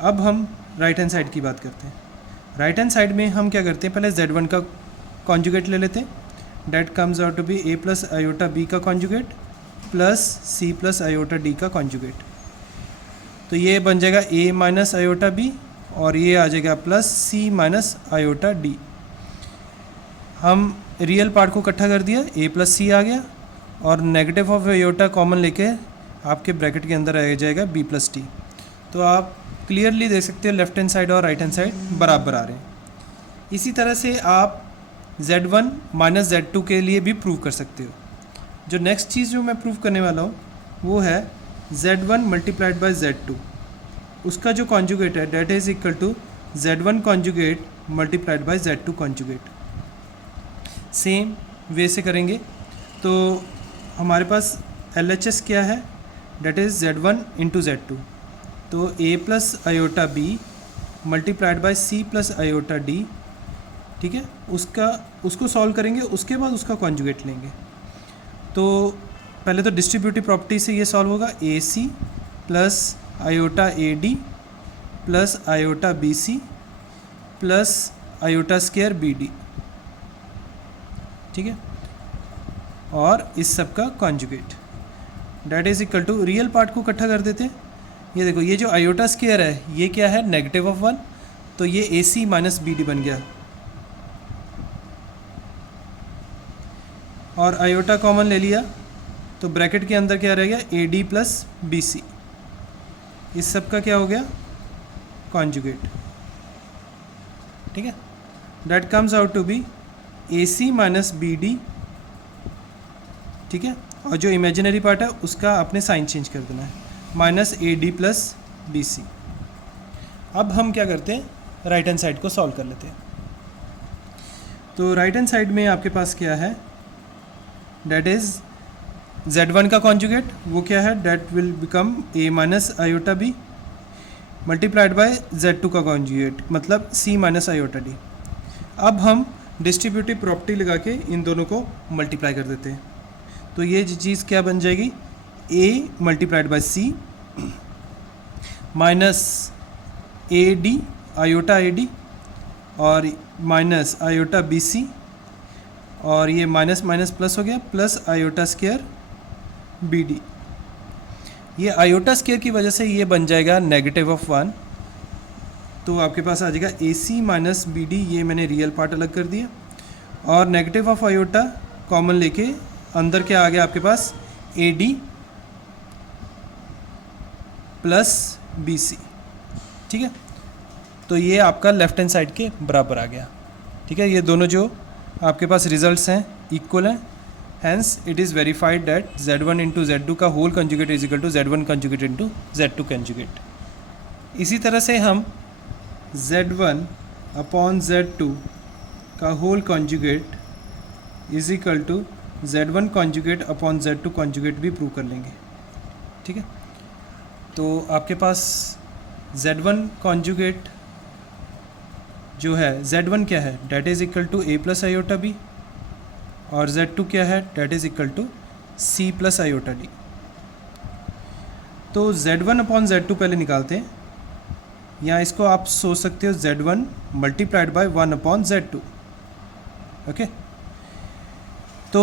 अब हम राइट हैंड साइड की बात करते हैं। राइट हैंड साइड में हम क्या करते हैं, पहले z1 का कॉन्जुगेट ले लेते हैं, that comes out to be a plus iota b का conjugate plus c plus iota d का कॉन्जुगेट। तो ये बन जाएगा a माइनस आयोटा b और ये आ जाएगा plus c minus iota d। हम रियल पार्ट को इकट्ठा कर दिया, a प्लस c आ गया और नेगेटिव ऑफ आयोटा कॉमन लेके आपके ब्रैकेट के अंदर आ जाएगा b प्लस टी। तो आप क्लियरली देख सकते हो लेफ्ट हैंड साइड और राइट हैंड साइड बराबर आ रहे हैं। इसी तरह से आप z1 माइनस z2 के लिए भी प्रूव कर सकते हो। जो नेक्स्ट चीज़ जो मैं प्रूव करने वाला हूँ वो है z1 मल्टीप्लाइड बाय z2, उसका जो कॉन्जुगेट है that is equal to z1 conjugate multiplied by z2 conjugate. Same way से करेंगे तो हमारे पास LHS क्या है, that is z1 into z2। तो a plus iota b multiplied by c plus iota d। ठीक है, उसको सॉल्व करेंगे, उसके बाद उसका कॉन्जुगेट लेंगे। तो पहले तो डिस्ट्रीब्यूटिव प्रॉपर्टी से ये सॉल्व होगा, AC plus iota AD plus iota BC plus iota square BD। ठीक है, और इस सब का conjugate that is equal to, real part को इकट्ठा कर देते हैं। ये देखो, ये जो आयोटा स्क्वायर है ये क्या है, नेगेटिव ऑफ 1, तो ये AC माइनस BD बन गया। और आयोटा कॉमन ले लिया तो ब्रैकेट के अंदर क्या रह गया, AD प्लस BC। इस सब का क्या हो गया, कॉन्जुगेट। ठीक है, that comes out to be AC minus BD। ठीक है, और जो इमेजिनरी पार्ट है उसका आपने साइन चेंज कर देना है, माइनस AD प्लस BC। अब हम क्या करते हैं, राइट हैंड साइड को सॉल्व कर लेते हैं। तो राइट हैंड साइड में आपके पास क्या है, डेट इज़ z1 का कॉन्जुगेट, वो क्या है, that will become a minus iota b multiplied by Z2 का कॉन्जुगेट, मतलब C माइनस आयोटा डी। अब हम डिस्ट्रीब्यूटिव प्रॉपर्टी लगा के इन दोनों को मल्टीप्लाई कर देते हैं, तो ये चीज़ क्या बन जाएगी, A multiplied by C minus A D iota A D और माइनस आयोटा बी सी, और ये माइनस माइनस प्लस हो गया, plus iota square B D. ये आयोटा स्क्वायर की वजह से ये बन जाएगा नेगेटिव ऑफ 1, तो आपके पास आ जाएगा ए सी माइनस बी डी, ये मैंने रियल पार्ट अलग कर दिया, और नेगेटिव ऑफ आयोटा कॉमन लेके अंदर क्या आ गया आपके पास, A D plus B C. ठीक है, तो ये आपका लेफ्ट हैंड साइड के बराबर आ गया। ठीक है, ये दोनों जो आपके पास रिजल्ट्स हैं इक्वल हैं, hence it is verified that Z1 into Z2 का whole conjugate is equal to Z1 conjugate into Z2 conjugate. इसी तरह से हम Z1 अपॉन Z2 का whole conjugate is equal to Z1 conjugate upon Z2 conjugate भी prove कर लेंगे। ठीक है, तो आपके पास Z1 कंजुगेट जो है, Z1 क्या है, that is equal to A plus iota B, और Z2 क्या है, that is equal to C plus iota D. तो Z1 अपॉन Z2 पहले निकालते हैं, या इसको आप सोच सकते हो Z1 multiplied by 1 upon Z2। Okay, तो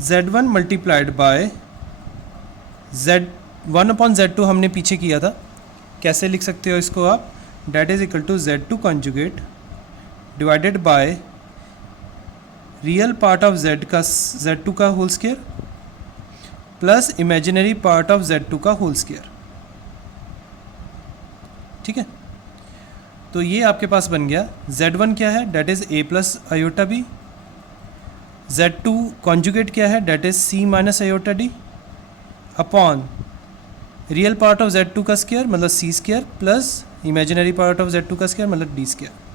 Z1 multiplied by Z1 upon Z2 हमने पीछे किया था, कैसे लिख सकते हो इसको आप, that is equal to Z2 conjugate divided by real part of Z2 का whole square plus imaginary part of Z2 का होल स्क्वायर। ठीक है, तो ये आपके पास बन गया Z1 क्या है, that is A plus iota B, Z2 conjugate क्या है, that is C minus iota D, upon real part of Z2 का स्क्वायर मतलब C square plus imaginary part of Z2 का स्क्वायर मतलब D स्क्वायर।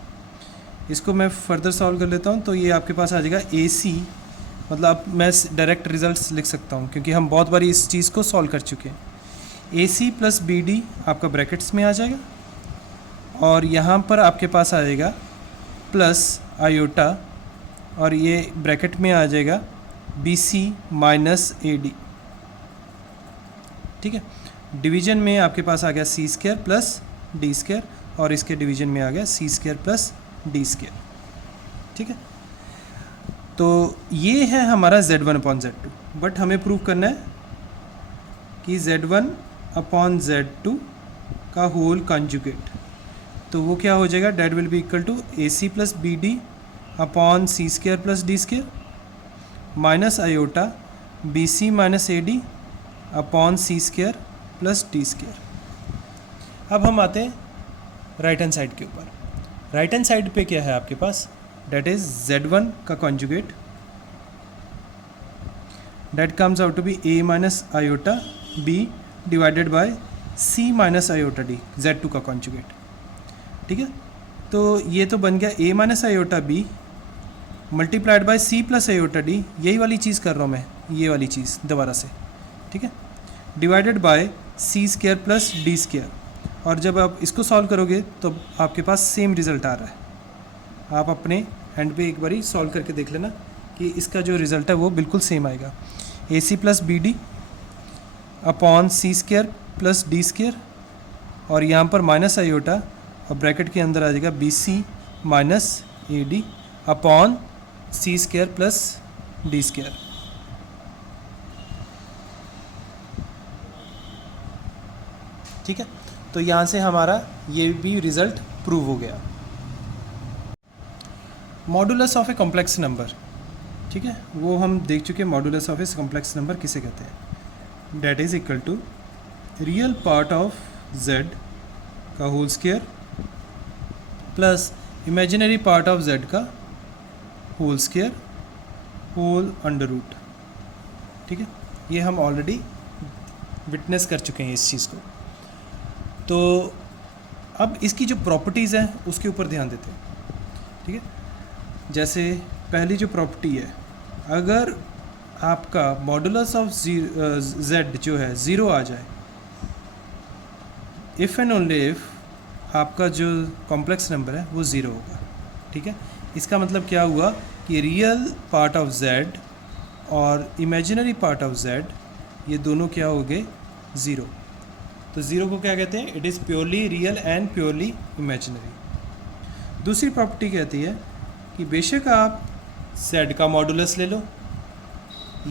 इसको मैं फर्दर सॉल्व कर लेता हूँ, तो ये आपके पास आ जाएगा ए सी, मतलब अब मैं डायरेक्ट रिजल्ट्स लिख सकता हूँ क्योंकि हम बहुत बारी इस चीज़ को सॉल्व कर चुके हैं। A C plus B D आपका ब्रैकेट्स में आ जाएगा, और यहाँ पर आपके पास आ जाएगा प्लस आयोटा, और ये ब्रैकेट में आ जाएगा B C minus A D. ठीक है, डिवीजन में आपके पास आ गया C square plus D square, और इसके डिवीजन में आ गया C square plus D square. ठीक है, तो ये है हमारा Z1 अपॉन Z2, बट हमें प्रूव करना है कि Z1 अपॉन Z2 का होल कंजुगेट, तो वो क्या हो जाएगा, that will be equal to A C plus B D upon C square plus D square minus iota B C minus A D upon C square plus D square. अब हम आते हैं right hand side के ऊपर। Right hand side पे क्या है आपके पास, डेट इज Z1 का conjugate, that comes out to be A minus iota B divided by C minus iota D, Z2 का कॉन्जुगेट। ठीक है, तो ये तो बन गया A minus iota B multiplied by C plus iota D, यही वाली चीज़ कर रहा हूँ मैं, ये वाली चीज़ दोबारा से। ठीक है, divided by C square plus D square, और जब आप इसको सॉल्व करोगे तो आपके पास सेम रिज़ल्ट आ रहा है। आप अपने हैंड पे एक बारी सॉल्व करके देख लेना कि इसका जो रिज़ल्ट है वो बिल्कुल सेम आएगा। A C plus B D upon C square plus D square, और यहाँ पर माइनस आयोटा, और ब्रैकेट के अंदर आ जाएगा B C minus A D upon C square plus D square. ठीक है, तो यहाँ से हमारा ये भी रिज़ल्ट प्रूव हो गया। Modulus of a complex number, ठीक है, वो हम देख चुके हैं। Modulus of a complex number किसे कहते हैं, that is equal to real part of z का whole square plus imaginary part of z का whole square whole under root. ठीक है, ये हम ऑलरेडी विटनेस कर चुके हैं इस चीज़ को। तो अब इसकी जो प्रॉपर्टीज़ हैं उसके ऊपर ध्यान देते हैं। ठीक है, जैसे पहली जो प्रॉपर्टी है, अगर आपका मॉडुलस ऑफ z जो है ज़ीरो आ जाए, इफ़ एंड ओनली इफ आपका जो कॉम्प्लेक्स नंबर है वो ज़ीरो होगा। ठीक है, इसका मतलब क्या हुआ कि रियल पार्ट ऑफ z और इमेजिनरी पार्ट ऑफ z ये दोनों क्या हो गए, ज़ीरो। तो ज़ीरो को क्या कहते हैं, it is purely real and purely imaginary. दूसरी प्रॉपर्टी कहती है कि बेशक आप z का मॉडुलस ले लो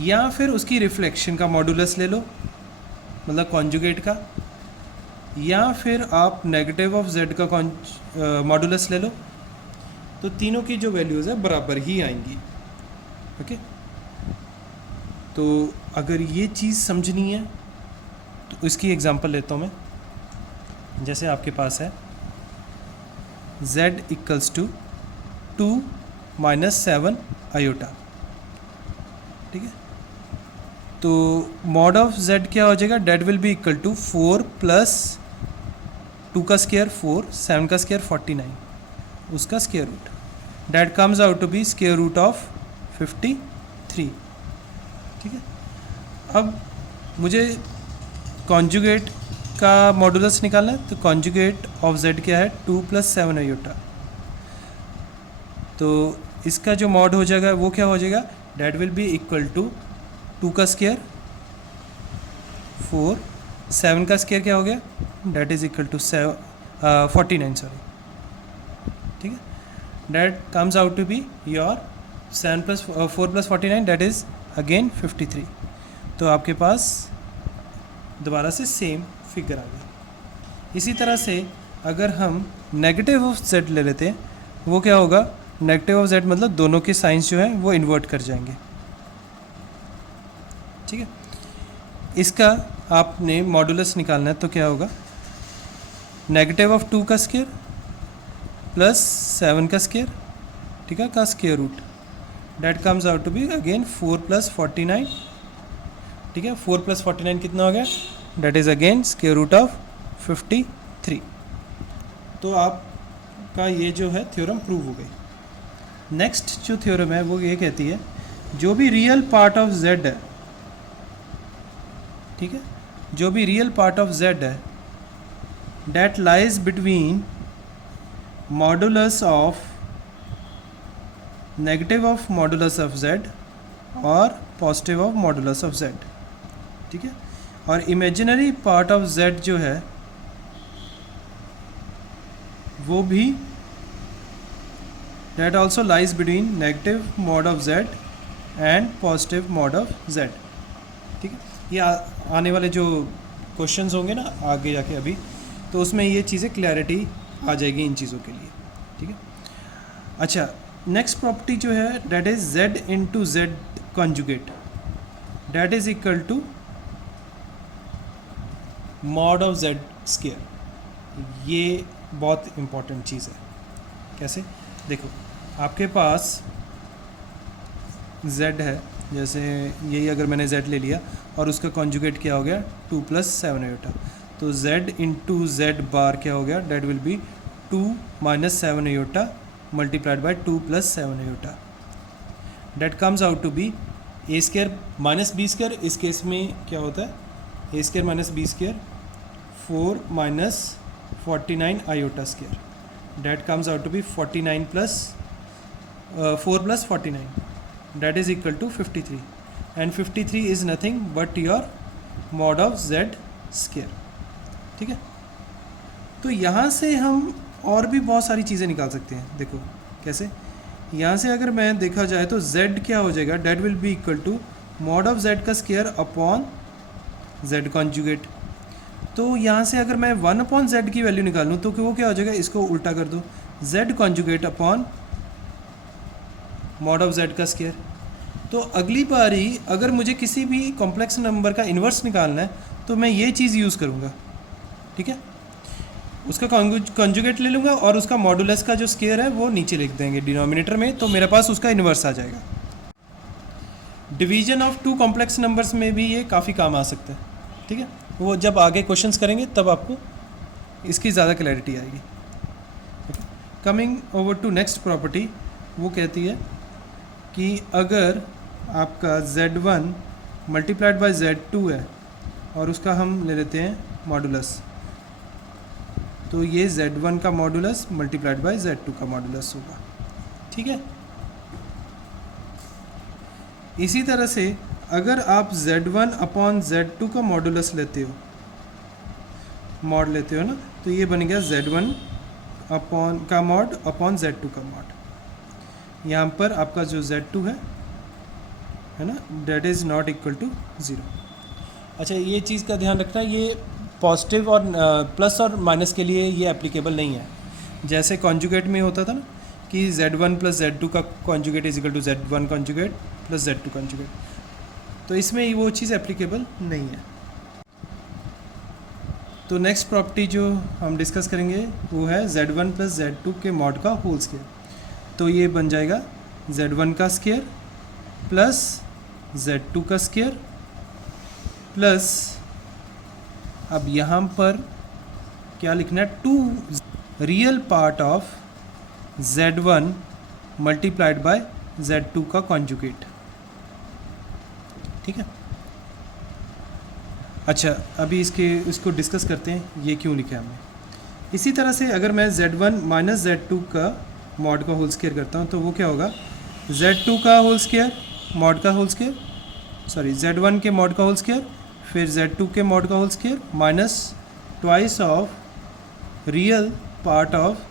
या फिर उसकी रिफ्लेक्शन का मॉडुलस ले लो, मतलब कॉन्जुगेट का, या फिर आप नेगेटिव ऑफ z का मॉडुलस ले लो, तो तीनों की जो वैल्यूज़ है बराबर ही आएंगी। ओके, तो अगर ये चीज़ समझनी है तो इसकी एग्जांपल लेता हूँ मैं। जैसे आपके पास है z इक्वल्स टू 2 - 7 आयोटा। ठीक है, तो मॉड ऑफ z क्या हो जाएगा, that will be equal to 4 + 2 का स्क्वायर 4, 7 का स्क्वायर 49, उसका square root, that comes out to be square root of 53। ठीक है, अब मुझे कॉन्जुगेट का मॉडुलस निकालना है, तो कॉन्जुगेट ऑफ z क्या है, 2 + 7 आयोटा। तो इसका जो मॉड हो जाएगा वो क्या हो जाएगा, that will be equal to 2 का स्क्वायर 4, 7 का स्क्वायर क्या हो गया, that is equal to 49, sorry. ठीक है, that comes out to be your 4 + 49, that is again 53। तो आपके पास दोबारा से सेम फिगर आ गया। इसी तरह से अगर हम नेगेटिव ऑफ z ले लेते हैं, वो क्या होगा, नेगेटिव ऑफ z मतलब दोनों के साइंस जो हैं वो इन्वर्ट कर जाएंगे। ठीक है, इसका आपने मॉडुलस निकालना है, तो क्या होगा, नेगेटिव ऑफ 2 का स्क्वायर प्लस 7 का स्क्वायर, ठीक है, का square root, that comes out to be again 4 + 49। ठीक है, 4 + 49 कितना हो गया, that is again square root of 53। तो आपका ये जो है थ्योरम प्रूव हो गई। नेक्स्ट जो थ्योरम है वो ये कहती है, जो भी रियल पार्ट ऑफ z है, ठीक है, जो भी रियल पार्ट ऑफ z है, that lies between modulus of negative of modulus of z और positive of modulus of z। ठीक है, और इमेजिनरी पार्ट ऑफ z जो है वो भी that also lies between negative mod of z and positive mod of z। ठीक है, ये आने वाले जो क्वेश्चंस होंगे ना आगे जाके अभी, तो उसमें ये चीज़ें क्लैरिटी आ जाएगी इन चीज़ों के लिए। ठीक है, अच्छा, नेक्स्ट प्रॉपर्टी जो है that is z into Z conjugate, that is equal to mod of z square. ये बहुत इम्पॉर्टेंट चीज़ है। कैसे, देखो आपके पास z है, जैसे यही अगर मैंने z ले लिया और उसका कॉन्जुगेट क्या हो गया, 2 + 7 आयोटा, तो z इंटू जेड बार क्या हो गया, that will be 2 - 7 iota multiplied by 2 + 7 iota, that comes out to be a² - b²। इस केस में क्या होता है, a² - b², 4 - 49 iota square, that comes out to be 49 + 4 + 49, that is equal to 53, and 53 is nothing but your mod of z square. ठीक है, तो यहाँ से हम और भी बहुत सारी चीज़ें निकाल सकते हैं। देखो कैसे, यहाँ से अगर मैं देखा जाए तो z क्या हो जाएगा, that will be equal to mod of z का स्क्वायर अपॉन z कॉन्जुगेट। तो यहाँ से अगर मैं 1/z की वैल्यू निकालूँ तो वो क्या हो जाएगा, इसको उल्टा कर दो, z conjugate upon mod of z का स्क्वायर। तो अगली बारी अगर मुझे किसी भी कॉम्प्लेक्स नंबर का इन्वर्स निकालना है तो मैं ये चीज़ यूज़ करूँगा। ठीक है, उसका कॉन्जुगेट ले लूँगा और उसका मॉडुलस का जो स्क्वायर है वो नीचे लिख देंगे डिनोमिनेटर में, तो मेरे पास उसका इन्वर्स आ जाएगा। डिवीजन ऑफ 2 कॉम्प्लेक्स नंबर्स में भी ये काफ़ी काम आ सकता है। ठीक है, वो जब आगे क्वेश्चंस करेंगे तब आपको इसकी ज़्यादा क्लैरिटी आएगी। Coming over to next property, वो कहती है कि अगर आपका z1 मल्टीप्लाइड बाय z2 है और उसका हम ले लेते हैं मॉडुलस, तो ये Z1 का मॉडुलस मल्टीप्लाइड बाय Z2 का मॉडुलस होगा। ठीक है, इसी तरह से अगर आप Z1 अपॉन Z2 का मॉडुलस लेते हो, मॉड लेते हो ना, तो ये बन गया Z1 अपॉन का मॉड अपॉन Z2 का मॉड। यहाँ पर आपका जो Z2 है ना, that is not equal to 0। अच्छा, ये चीज़ का ध्यान रखना, ये पॉजिटिव और प्लस और माइनस के लिए ये एप्लीकेबल नहीं है। जैसे कॉन्जुगेट में होता था ना कि Z1 प्लस Z2 का conjugate is equal to Z1 conjugate plus Z2 conjugate, तो इसमें वो चीज़ एप्लीकेबल नहीं है। तो नेक्स्ट प्रॉपर्टी जो हम डिस्कस करेंगे वो है Z1 प्लस Z2 के मॉड का होल स्क्वायर। तो ये बन जाएगा Z1 का स्क्वायर प्लस Z2 का स्क्वायर प्लस, अब यहाँ पर क्या लिखना है, 2 real part of Z1 multiplied by Z2 का कॉन्जुगेट। ठीक है, अच्छा अभी इसको डिस्कस करते हैं, ये क्यों लिखा है हमने। इसी तरह से अगर मैं Z1 माइनस Z2 का मॉड का होल स्क्वायर करता हूँ तो वो क्या होगा, Z2 का होल स्क्वायर मॉड का होल स्क्वायर, सॉरी Z1 के मॉड का होल स्क्वायर, फिर Z2 के मॉड का whole square minus twice of real part of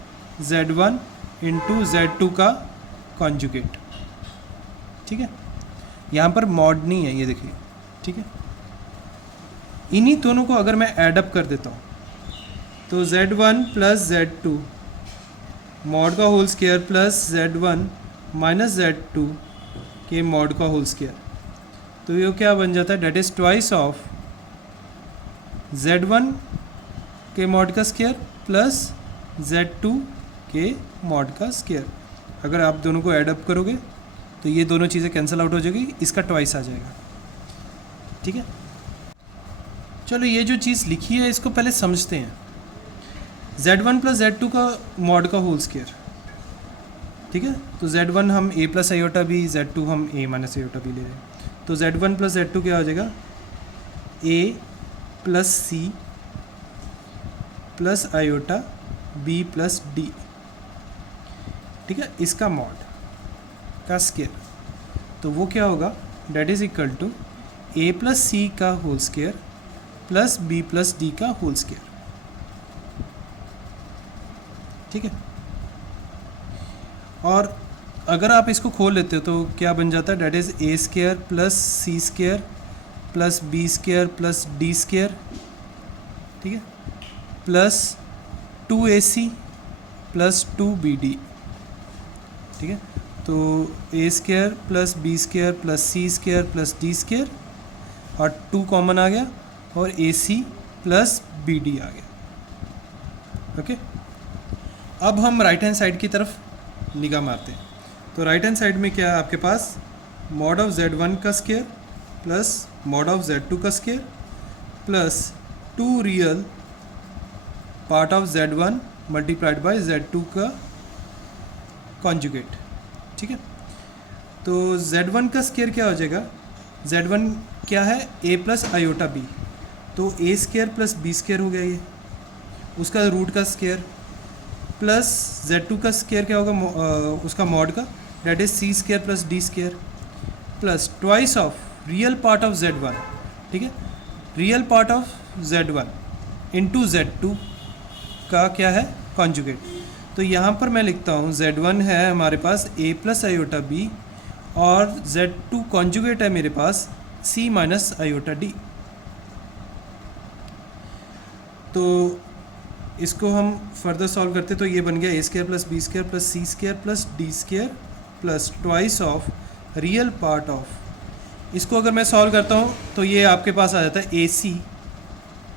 Z1 into Z2 का कॉन्जुगेट। ठीक है, यहाँ पर मॉड नहीं है, ये देखिए। ठीक है, इन्हीं दोनों को अगर मैं ऐड अप कर देता हूँ तो Z1 प्लस Z2 मॉड का whole square plus Z1 minus Z2 के मॉड का होल स्क्वायर, तो ये क्या बन जाता है, that is twice of Z1 के मॉड का स्क्वायर प्लस Z2 के मॉड का स्क्वायर। अगर आप दोनों को ऐड अप करोगे तो ये दोनों चीज़ें कैंसिल आउट हो जाएगी, इसका ट्वाइस आ जाएगा। ठीक है, चलो ये जो चीज़ लिखी है इसको पहले समझते हैं। Z1 प्लस Z2 का मॉड का होल स्क्वायर। ठीक है, तो Z1 हम a plus iota B, Z2 हम a माइनस आयोटा बी ले रहे हैं, तो Z1 प्लस Z2 क्या हो जाएगा, a plus C plus iota B plus D. ठीक है, इसका मॉड का स्क्वायर, तो वो क्या होगा, that is equal to a plus C का whole square plus b plus D का होल स्क्वायर। ठीक है, और अगर आप इसको खोल लेते हो तो क्या बन जाता है, that is a square plus C square plus B square plus D square. ठीक है, प्लस 2ac प्लस 2bd। ठीक है, तो a square plus B square plus C square plus D square और 2 कॉमन आ गया और ac प्लस bd आ गया। Okay, अब हम राइट हैंड साइड की तरफ निगाह मारते हैं। तो राइट हैंड साइड में क्या है आपके पास, मॉड ऑफ Z1 का square plus mod of Z2 का square plus 2 real part of Z1 multiplied by Z2 का कॉन्जुगेट। ठीक है, तो Z1 का स्क्वायर क्या हो जाएगा, Z1 क्या है, a प्लस आयोटा बी, तो a square plus B square हो गया ये, उसका रूट का स्क्वायर प्लस Z2 का स्क्वायर क्या होगा, उसका मॉड का, that is c square plus D square plus twice of real part of Z1। ठीक है, real part of Z1 into Z2 का क्या है, कॉन्जुगेट। तो यहाँ पर मैं लिखता हूँ Z1 है हमारे पास a प्लस आयोटा बी और Z2 कॉन्जुगेट है मेरे पास c माइनस आयोटा डी। तो इसको हम फर्दर सॉल्व करते तो ये बन गया a square plus B square plus C square plus D square plus twice of real part of, इसको अगर मैं सॉल्व करता हूँ तो ये आपके पास आ जाता है AC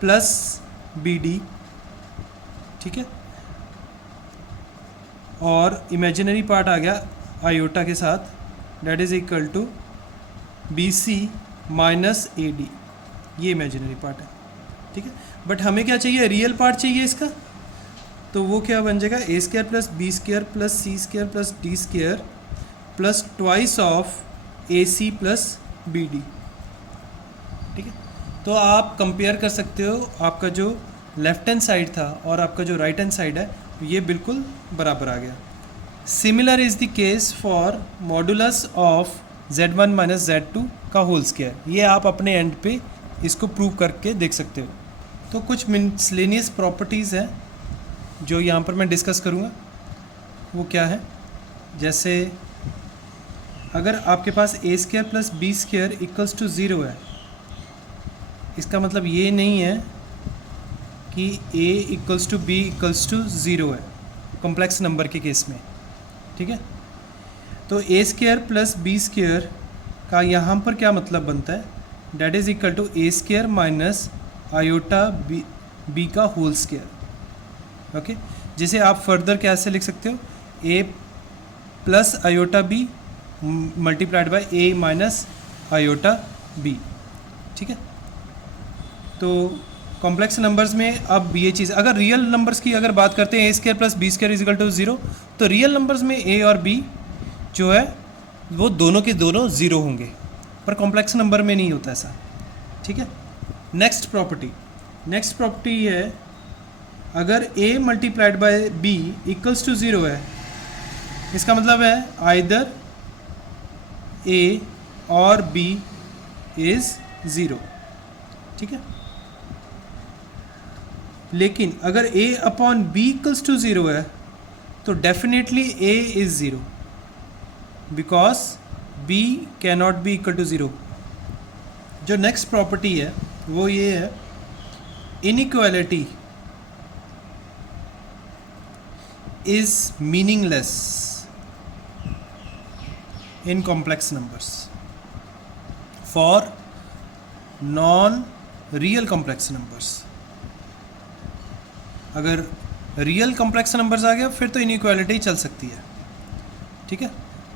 प्लस BD। ठीक है, और इमेजिनरी पार्ट आ गया आयोटा के साथ, that is equal to BC minus AD, ये इमेजिनरी पार्ट है। ठीक है, बट हमें क्या चाहिए, रियल पार्ट चाहिए इसका, तो वो क्या बन जाएगा, a square plus B square plus C square plus D square plus twice of AC plus BD। ठीक है, तो आप कंपेयर कर सकते हो आपका जो लेफ्ट हैंड साइड था और आपका जो राइट हैंड साइड है ये बिल्कुल बराबर आ गया। Similar is the case for modulus of z1 minus z2 का होल स्क्वायर। ये आप अपने एंड पे इसको प्रूव करके देख सकते हो। तो कुछ मिसलेनियस प्रॉपर्टीज़ हैं जो यहाँ पर मैं डिस्कस करूँगा। वो क्या है, जैसे अगर आपके पास A square plus B square equals to zero है, इसका मतलब ये नहीं है कि A equals to B equals to zero है कॉम्प्लेक्स नंबर के केस में। ठीक है, तो A square plus B square का यहाँ पर क्या मतलब बनता है, that is equal to A square minus iota B का होल स्क्वायर। ओके, जिसे आप फर्दर कैसे लिख सकते हो, A plus iota B multiplied by A minus iota B. ठीक है, तो कॉम्प्लेक्स नंबर्स में अब ये चीज़, अगर रियल नंबर्स की अगर बात करते हैं A square plus B square is equal to zero, तो रियल नंबर्स में ए और बी जो है वो दोनों के दोनों ज़ीरो होंगे, पर कॉम्प्लेक्स नंबर में नहीं होता ऐसा। ठीक है, नेक्स्ट प्रॉपर्टी है, अगर a multiplied by b equals to zero है, इसका मतलब है आइदर a और b इज़ ज़ीरो। ठीक है, लेकिन अगर a upon b equals to zero है तो definitely a is zero, because b cannot be equal to zero. जो नेक्स्ट प्रॉपर्टी है वो ये है, inequality is meaningless in complex numbers for non-real complex numbers। अगर रियल कॉम्प्लेक्स नंबर्स आ गया फिर तो इनइक्वालिटी चल सकती है। ठीक है,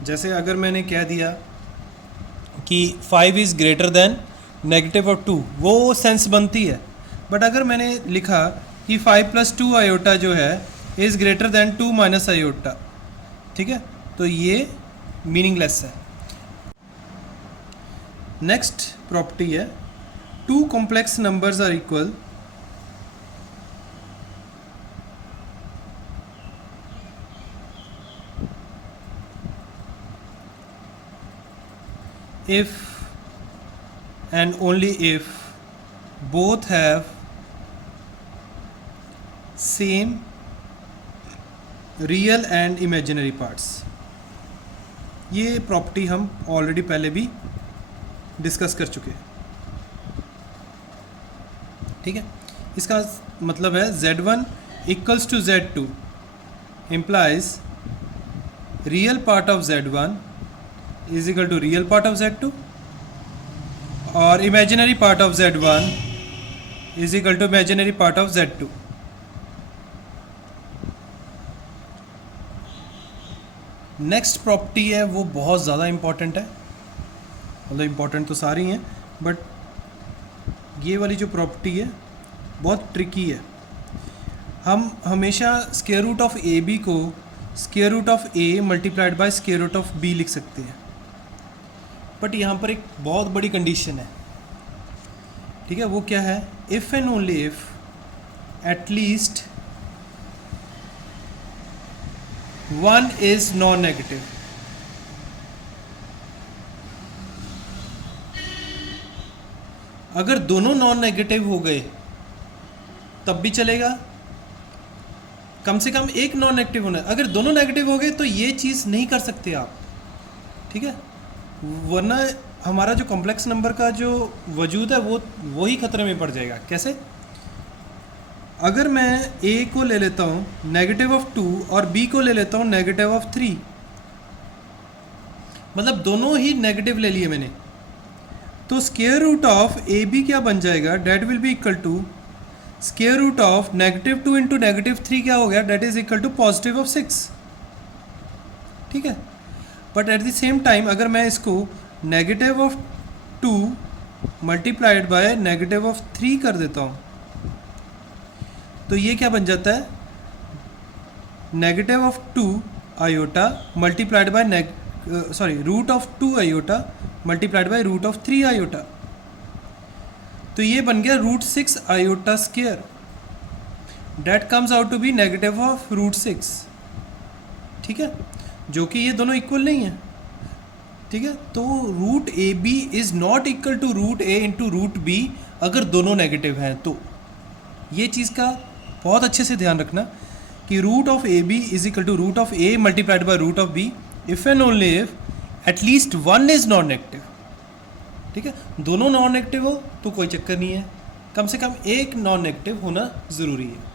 जैसे अगर मैंने कह दिया कि 5 is greater than negative of 2, वो सेंस बनती है। बट अगर मैंने लिखा कि 5 प्लस 2 आयोटा जो है is greater than 2 minus iota, ठीक है, तो ये मीनिंगलेस है। नेक्स्ट प्रॉपर्टी है, two complex numbers are equal if and only if both have same real and imaginary parts. ये प्रॉपर्टी हम ऑलरेडी पहले भी डिस्कस कर चुके हैं। ठीक है, इसका मतलब है Z1 equals to Z2 implies real part of Z1 is equal to real part of Z2 और imaginary part of Z1 is equal to imaginary part of Z2। Next property है वो बहुत ज़्यादा इम्पॉर्टेंट है, मतलब इम्पॉर्टेंट तो सारी हैं, बट ये वाली जो प्रॉपर्टी है बहुत ट्रिकी है। हम हमेशा square root of A B को square root of A multiplied by square root of B लिख सकते हैं, बट यहाँ पर एक बहुत बड़ी कंडीशन है। ठीक है, वो क्या है, if and only if at least one is non negative. अगर दोनों नॉन नेगेटिव हो गए तब भी चलेगा, कम से कम एक नॉन नेगेटिव होना है। अगर दोनों नेगेटिव हो गए तो ये चीज़ नहीं कर सकते आप। ठीक है, वरना हमारा जो कॉम्प्लेक्स नंबर का जो वजूद है वो ही खतरे में पड़ जाएगा। कैसे, अगर मैं a को ले लेता हूँ नेगेटिव ऑफ 2 और b को ले लेता हूँ नेगेटिव ऑफ 3, मतलब दोनों ही नेगेटिव ले लिए मैंने, तो square root of A B क्या बन जाएगा, that will be equal to square root of negative 2 into negative 3 क्या हो गया, that is equal to positive of 6। ठीक है, but at the same time अगर मैं इसको negative of 2 multiplied by negative of 3 कर देता हूँ तो ये क्या बन जाता है, negative of 2 iota multiplied by root of 2 iota multiplied by root of 3 iota, तो ये बन गया root 6 iota square. That comes out to be negative of √6, ठीक है, जो कि ये दोनों इक्वल नहीं है, ठीक है। तो root A B is not equal to root A into root B अगर दोनों नेगेटिव हैं तो। ये चीज़ का बहुत अच्छे से ध्यान रखना कि root of A B is equal to root of A multiplied by root of B if and only if at least one is non negative, ठीक है। दोनों नॉन नेगेटिव हो तो कोई चक्कर नहीं है, कम से कम एक नॉन नेगेटिव होना ज़रूरी है।